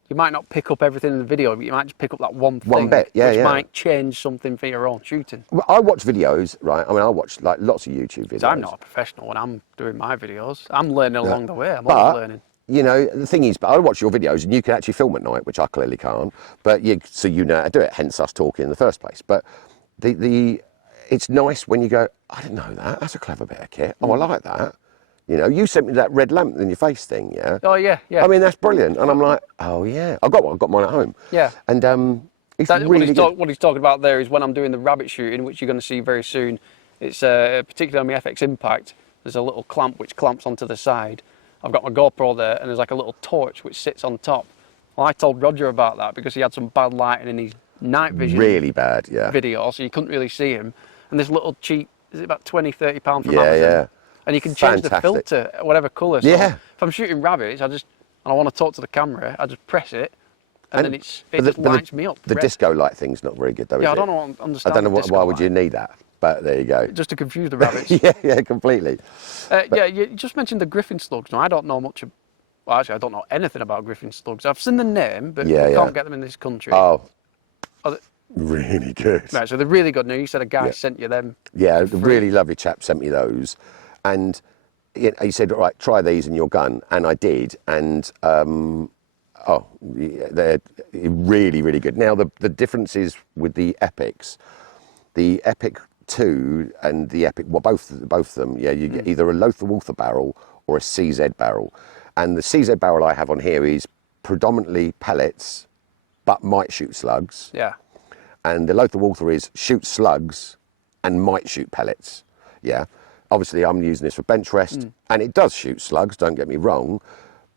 You might not pick up everything in the video, but you might just pick up that one thing, bit, which might change something for your own shooting. Well, I watch videos, right? I mean, I watch like lots of YouTube videos. I'm not a professional when I'm doing my videos. I'm learning along the way. I'm always learning. You know, the thing is, but I watch your videos, and you can actually film at night, which I clearly can't. But so you know how to do it. Hence us talking in the first place. But it's nice when you go, I didn't know that. That's a clever bit of kit. Oh, I like that. You know, you sent me that red lamp in your face thing, yeah? Oh, yeah. I mean, that's brilliant. And I'm like, oh, yeah. I've got mine at home. Yeah. And it's really good. What he's talking about there is when I'm doing the rabbit shooting, which you're going to see very soon. It's particularly on my FX Impact, there's a little clamp which clamps onto the side. I've got my GoPro there, and there's like a little torch which sits on top. Well, I told Roger about that because he had some bad lighting in his night vision. Really bad, yeah. Video, so you couldn't really see him. And this little cheap, is it about £20, £30 from Amazon? Yeah. And you can change the filter, whatever colour. So yeah. If I'm shooting rabbits, and I want to talk to the camera, I just press it, and then it just lights me up. The disco light thing's not very good, though, is it? I don't understand. I don't know why would you need that, but there you go. Just to confuse the rabbits. yeah, completely. You just mentioned the griffin slugs. Now, I don't know much. Well, actually, I don't know anything about griffin slugs. I've seen the name, but we can't get them in this country. Oh, really good. Right, so they're really good. Now, you said a guy sent you them. Yeah, a really lovely chap sent me those. And he said, all right, try these in your gun. And I did. And, they're really, really good. Now, the difference is with the Epics. The Epic 2 and the Epic, well, both of them, you get either a Lothar Walther barrel or a CZ barrel. And the CZ barrel I have on here is predominantly pellets, but might shoot slugs. Yeah. And the Lothar Walther is shoot slugs and might shoot pellets. Yeah. Obviously, I'm using this for bench rest, and it does shoot slugs. Don't get me wrong,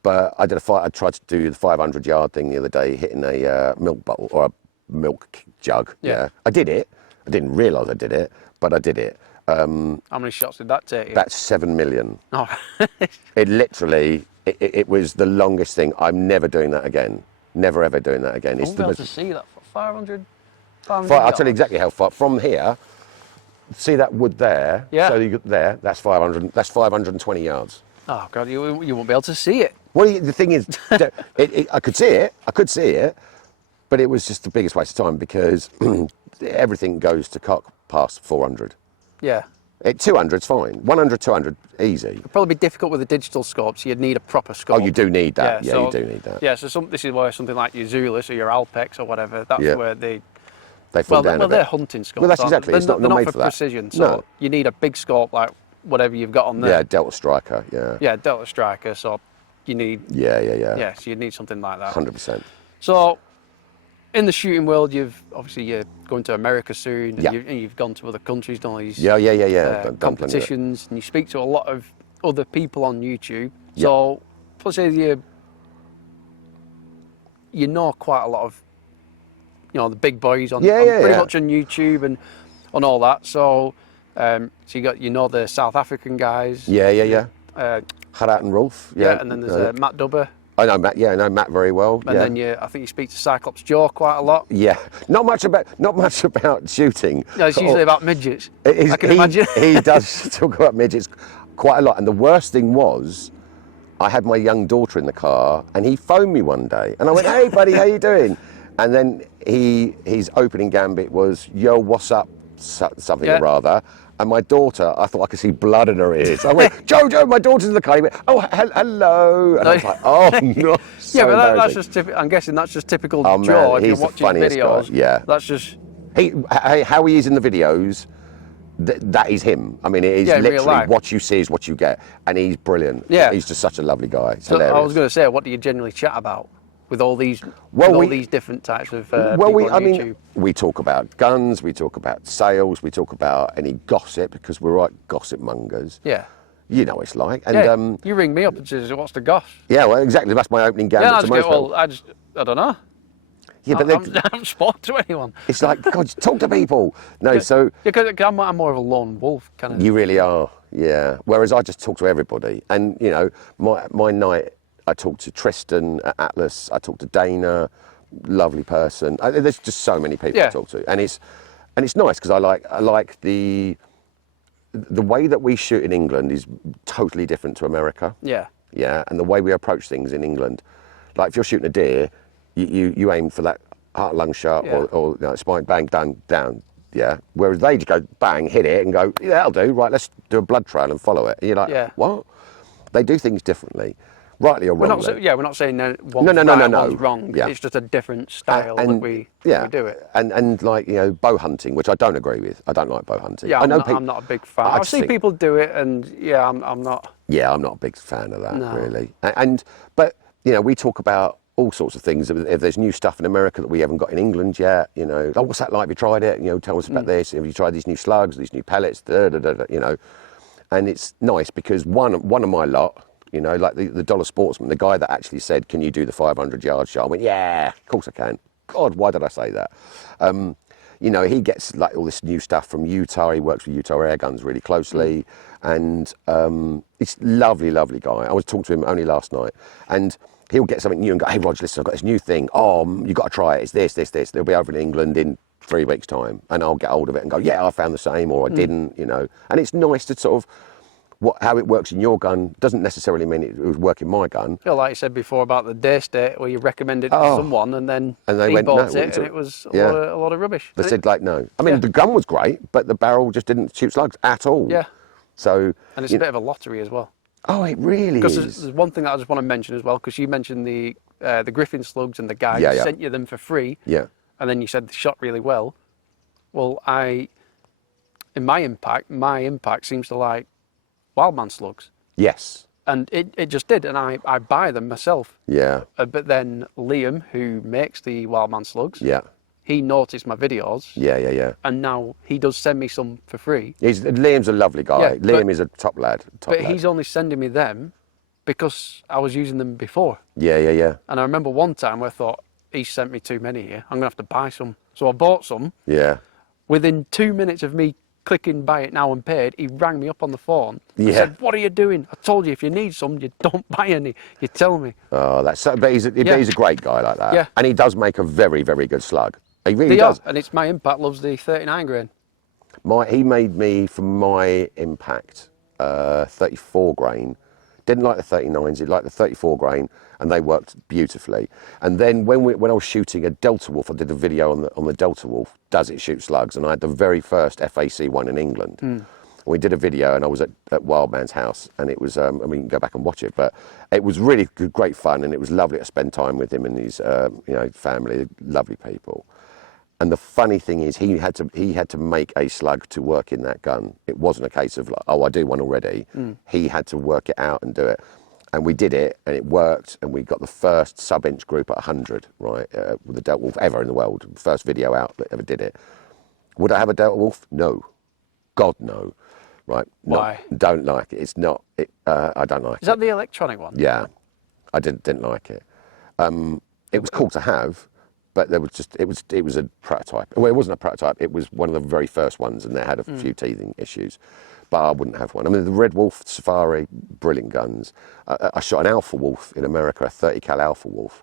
but I tried to do the 500-yard thing the other day, hitting a milk bottle or a milk jug. Yeah, I did it. I didn't realise I did it, but I did it. How many shots did that take you? That's 7 million. Oh. It literally, it was the longest thing. I'm never doing that again. Never ever doing that again. I won't be able to see that for 500. I'll tell you exactly how far from here. See that wood there? Yeah. So you get there. That's 500. That's 520 yards. Oh God, you won't be able to see it. Well, the thing is, I could see it. I could see it, but it was just the biggest waste of time because everything goes to cock past 400. Yeah. 200's fine. 100, 200, easy. It'd probably be difficult with the digital scope, so you'd need a proper scope. Oh, you do need that. Yeah, you do need that. Yeah. So this is where something like your Zulus or your Alpex or whatever. That's where they fall down a bit. They're hunting scopes. Well, that's exactly. They're not made for that. precision. So you need a big scope like whatever you've got on there. Yeah, Delta Striker. Yeah. Yeah, Delta Striker. So you need. Yeah. Yeah, so you'd need something like that. 100%. So in the shooting world, you're going to America soon, and you've gone to other countries, done all these competitions, and you speak to a lot of other people on YouTube. Yeah. So let's say you know quite a lot of the big boys on pretty much on YouTube and on all that. So so you know the South African guys. Yeah. Harat and Rolf. Yeah, and then there's Matt Dubber. I know Matt. Yeah, I know Matt very well. And then I think you speak to Cyclops Joe quite a lot. Yeah, not much about shooting. No, it's usually about midgets. I can imagine. He does talk about midgets quite a lot. And the worst thing was, I had my young daughter in the car, and he phoned me one day, and I went, "Hey, buddy, how you doing?" And then his opening gambit was, "Yo, what's up?" Something or rather. And my daughter, I thought I could see blood in her ears. I went, Jojo, my daughter's in the car. He went, oh, hello. And I was like, oh, no. So yeah, but that's embarrassing. just typical. I'm guessing that's just typical Oh, man, Joe. If he's you're the watching funniest videos, guy, yeah. that's just How he is in the videos, that is him. I mean, it is Yeah, in real literally life. what you see is what you get. And he's brilliant. Yeah. He's just such a lovely guy. It's So hilarious. I was going to say, what do you generally chat about with all these, these different types of people on YouTube? We talk about guns, we talk about sales, we talk about any gossip because we're like gossip mongers. Yeah. You know what it's like. And Yeah, you ring me up and say, what's the goss? yeah, well, exactly. That's my opening gambit Yeah, I to just most go, people. well, I don't know. Yeah, but I haven't spoken to anyone. it's like, God, talk to people. No, so Because I'm more of a lone wolf kind of. you really are, yeah. Whereas I just talk to everybody. And, you know, my night, I talked to Tristan at Atlas, I talked to Dana, lovely person. There's just so many people Yeah. to talk to. And it's nice because I like the way that we shoot in England is totally different to America. Yeah. Yeah, and the way we approach things in England, like if you're shooting a deer, you aim for that heart lung shot Yeah. or you know, spine bang down. Yeah. Whereas they just go bang, hit it, and go, yeah, that'll do. Right, let's do a blood trail and follow it. And you're like, Yeah. what? They do things differently, rightly or wrongly. We're not saying one's No. one's wrong. Yeah. It's just a different style that we do it. And like, you know, bow hunting, which I don't agree with. I don't like bow hunting. Yeah, I know I'm not a big fan. I I just see think- people do it, and yeah, I'm not. Yeah, I'm not a big fan of that, No. really. But you know, we talk about all sorts of things. If there's new stuff in America that we haven't got in England yet, you know, oh, what's that like? Have you tried it? You know, tell us about this. Have you tried these new slugs, these new pellets? You know, and it's nice because one of my lot, you know, like the Dollar Sportsman, the guy that actually said, "Can you do the 500-yard shot?" I went, "Yeah, of course I can." God, why did I say that? You know, he gets like all this new stuff from Utah. He works with Utah Air Guns really closely, and he's lovely guy. I was talking to him only last night, and he'll get something new and go, "Hey, Roger, listen, I've got this new thing. Oh, you got to try it. It's this. They'll be over in England in 3 weeks' time," and I'll get hold of it and go, "Yeah, I found the same," or "I didn't," you know. And it's nice to sort of how it works in your gun doesn't necessarily mean it would work in my gun. Yeah, like you said before about the day state where you recommend it to someone and then they he went, bought "No, it and it was a lot of rubbish. They said like no. I mean, the gun was great, but the barrel just didn't shoot slugs at all. Yeah. So And it's a bit of a lottery as well. oh, it really Because is. there's one thing that I just want to mention as well, because you mentioned the Griffin slugs and the guy Yeah. sent you them for free, Yeah. and then you said they shot really well. Well, in my impact seems to like Wildman slugs, Yes. and it just did, and I buy them myself. Yeah. But then Liam, who makes the Wildman slugs, Yeah. he noticed my videos, Yeah. and now he does send me some for free. Liam's a lovely guy. Yeah, Liam is a top lad. But he's only sending me them because I was using them before. Yeah. And I remember one time where I thought, he sent me too many here. I'm going to have to buy some. So I bought some. Yeah. Within 2 minutes of me clicking buy it now and paid, he rang me up on the phone and Yeah. said, "What are you doing? I told you if you need some, you don't buy any. You tell me." Oh, that's so. But he's a great guy like that. Yeah. And he does make a very, very good slug. He really does. And it's my impact loves the 39 grain. He made me for my impact 34 grain. Didn't like the 39s. He liked the 34 grain, and they worked beautifully. And then when I was shooting a Delta Wolf, I did a video on the Delta Wolf. Does it shoot slugs? And I had the very first FAC one in England. And we did a video, and I was at Wildman's house, and it was. I mean, you can go back and watch it, but it was really good, great fun, and it was lovely to spend time with him and his family, lovely people. And the funny thing is, he had to make a slug to work in that gun. It wasn't a case of like, oh, I do one already. He had to work it out and do it. And we did it, and it worked, and we got the first sub-inch group at 100, right, with the Delta Wolf ever in the world. First video out that ever did it. Would I have a Delta Wolf? No. God, no. Right? Why? Don't like it. It's not. I don't like it. Is that the electronic one? Yeah, I didn't like it. It was cool to have, but there was just it was a prototype. Well, it wasn't a prototype. It was one of the very first ones, and they had a few teething issues. But I wouldn't have one. I mean, the Red Wolf Safari, brilliant guns. I shot an Alpha Wolf in America, a 30 cal Alpha Wolf,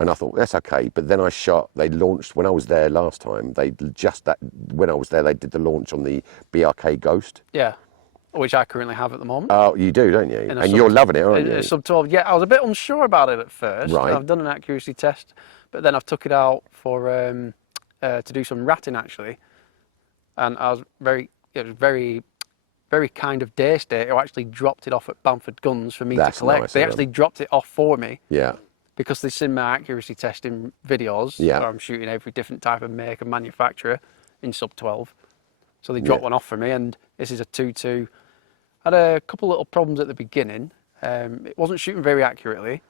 and I thought that's okay. But then they launched when I was there last time. When I was there, they did the launch on the BRK Ghost. Yeah. Which I currently have at the moment. Oh, you do, don't you? And you're loving it, aren't you? A sub 12. Yeah, I was a bit unsure about it at first. Right. I've done an accuracy test, but then I've took it out for to do some ratting actually, and I was very it was very, very kind of day state who actually dropped it off at Bamford Guns for me to collect. Nice They of actually them. dropped it off for me. Yeah. Because they've seen my accuracy testing videos, Yeah. where I'm shooting every different type of make and manufacturer in sub 12. So they dropped one off for me, and this is a 2.2. Had a couple little problems at the beginning. It wasn't shooting very accurately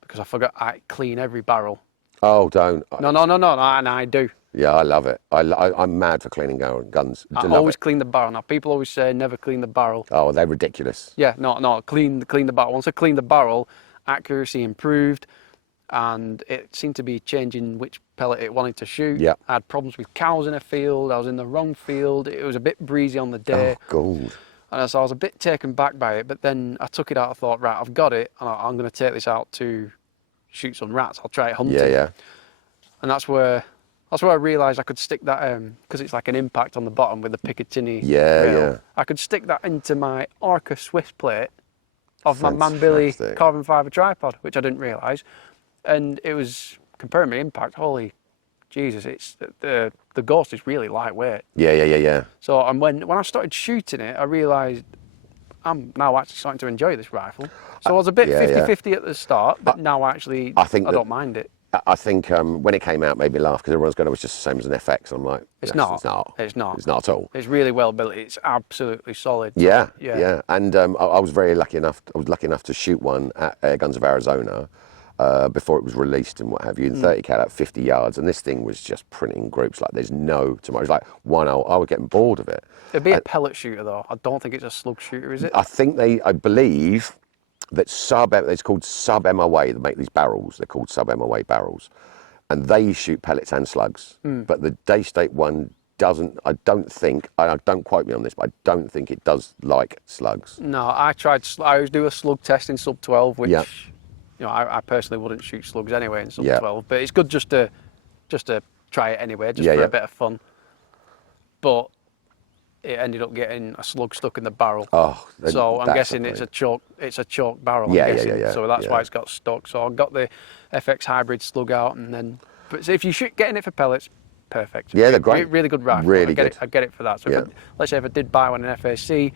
because I forgot I clean every barrel. Oh, don't. No, and I do. Yeah, I love it. I'm mad for cleaning guns. I Love always it. clean the barrel. Now, people always say never clean the barrel. Oh, they're ridiculous. Yeah, no, clean the barrel. Once I cleaned the barrel, accuracy improved, and it seemed to be changing which pellet it wanted to shoot. Yeah. I had problems with cows in a field. I was in the wrong field. It was a bit breezy on the day. Oh, God. And so I was a bit taken back by it, but then I took it out. I thought, right, I've got it, and I'm going to take this out to shoot some rats. I'll try it hunting. Yeah. And that's where I realised I could stick that, because it's like an impact on the bottom with the Picatinny rail. Yeah. I could stick that into my Orca Swiss plate of my Fantastic. Manbilly carbon fibre tripod, which I didn't realise. And it was, comparing my impact, holy Jesus, it's the Ghost is really lightweight. Yeah. So and when I started shooting it, I realised I'm now actually starting to enjoy this rifle. So I was a bit 50-50 at the start, but now actually I don't mind it. I think when it came out, it made me laugh because everyone's going, it's just the same as an FX. And I'm like, It's yes, not. It's not. It's not. It's not at all. It's really well built. It's absolutely solid. Yeah. Yeah. And I was very lucky enough. I was lucky enough to shoot one at Air Guns of Arizona before it was released and what have you, in 30 cal at 50 yards. And this thing was just printing groups like there's no tomorrow. It's like one hour. I was getting bored of it. It'd be a pellet shooter though. I don't think it's a slug shooter, is it? I believe that it's called sub MOA. They make these barrels. They're called sub MOA barrels, and they shoot pellets and slugs. But the Daystate one doesn't. I don't quote me on this, but I don't think it does like slugs. No, I always do a slug test in sub 12, which Yeah. I personally wouldn't shoot slugs anyway in sub Yeah. 12. But it's good just to try it anyway, just Yeah, for yeah. a bit of fun. But it ended up getting a slug stuck in the barrel. Oh, so I'm that's guessing the it's a point. choke barrel. Yeah, I'm yeah, guessing. yeah, So that's yeah. why it's got stuck. So I got the FX hybrid slug out, and then. But so if you shoot getting it for pellets, perfect. Yeah, they're great. Really good rifle. Really I get it for that. So Yeah. let's say if I did buy one in FAC,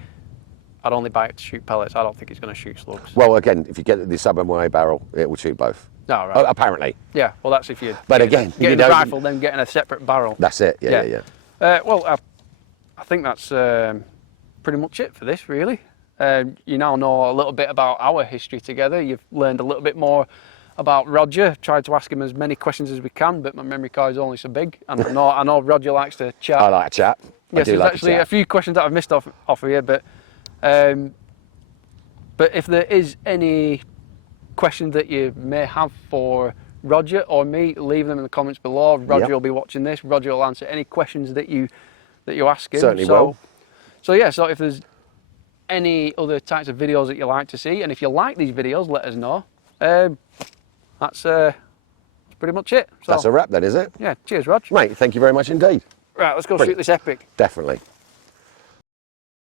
I'd only buy it to shoot pellets. I don't think it's going to shoot slugs. Well, again, if you get the sub MOA barrel, it will shoot both. No, right. Oh, apparently. Yeah, well, that's if you. But again, getting you the know- rifle, then getting a separate barrel. That's it. Yeah. Well, I think that's pretty much it for this, really. You now know a little bit about our history together. You've learned a little bit more about Roger. Tried to ask him as many questions as we can, but my memory card is only so big. And I know Roger likes to chat. I like a chat. Yes, I do there's like actually a a chat. few questions that I've missed off of here, but if there is any questions that you may have for Roger or me, leave them in the comments below. Roger Yep. will be watching this. Roger will answer any questions that you ask him. Certainly will. So if there's any other types of videos that you like to see, and if you like these videos, let us know. That's pretty much it. So, That's a wrap then, is it? yeah, cheers, Rog. Mate, thank you very much indeed. Right, let's go Brilliant. shoot this epic. Definitely.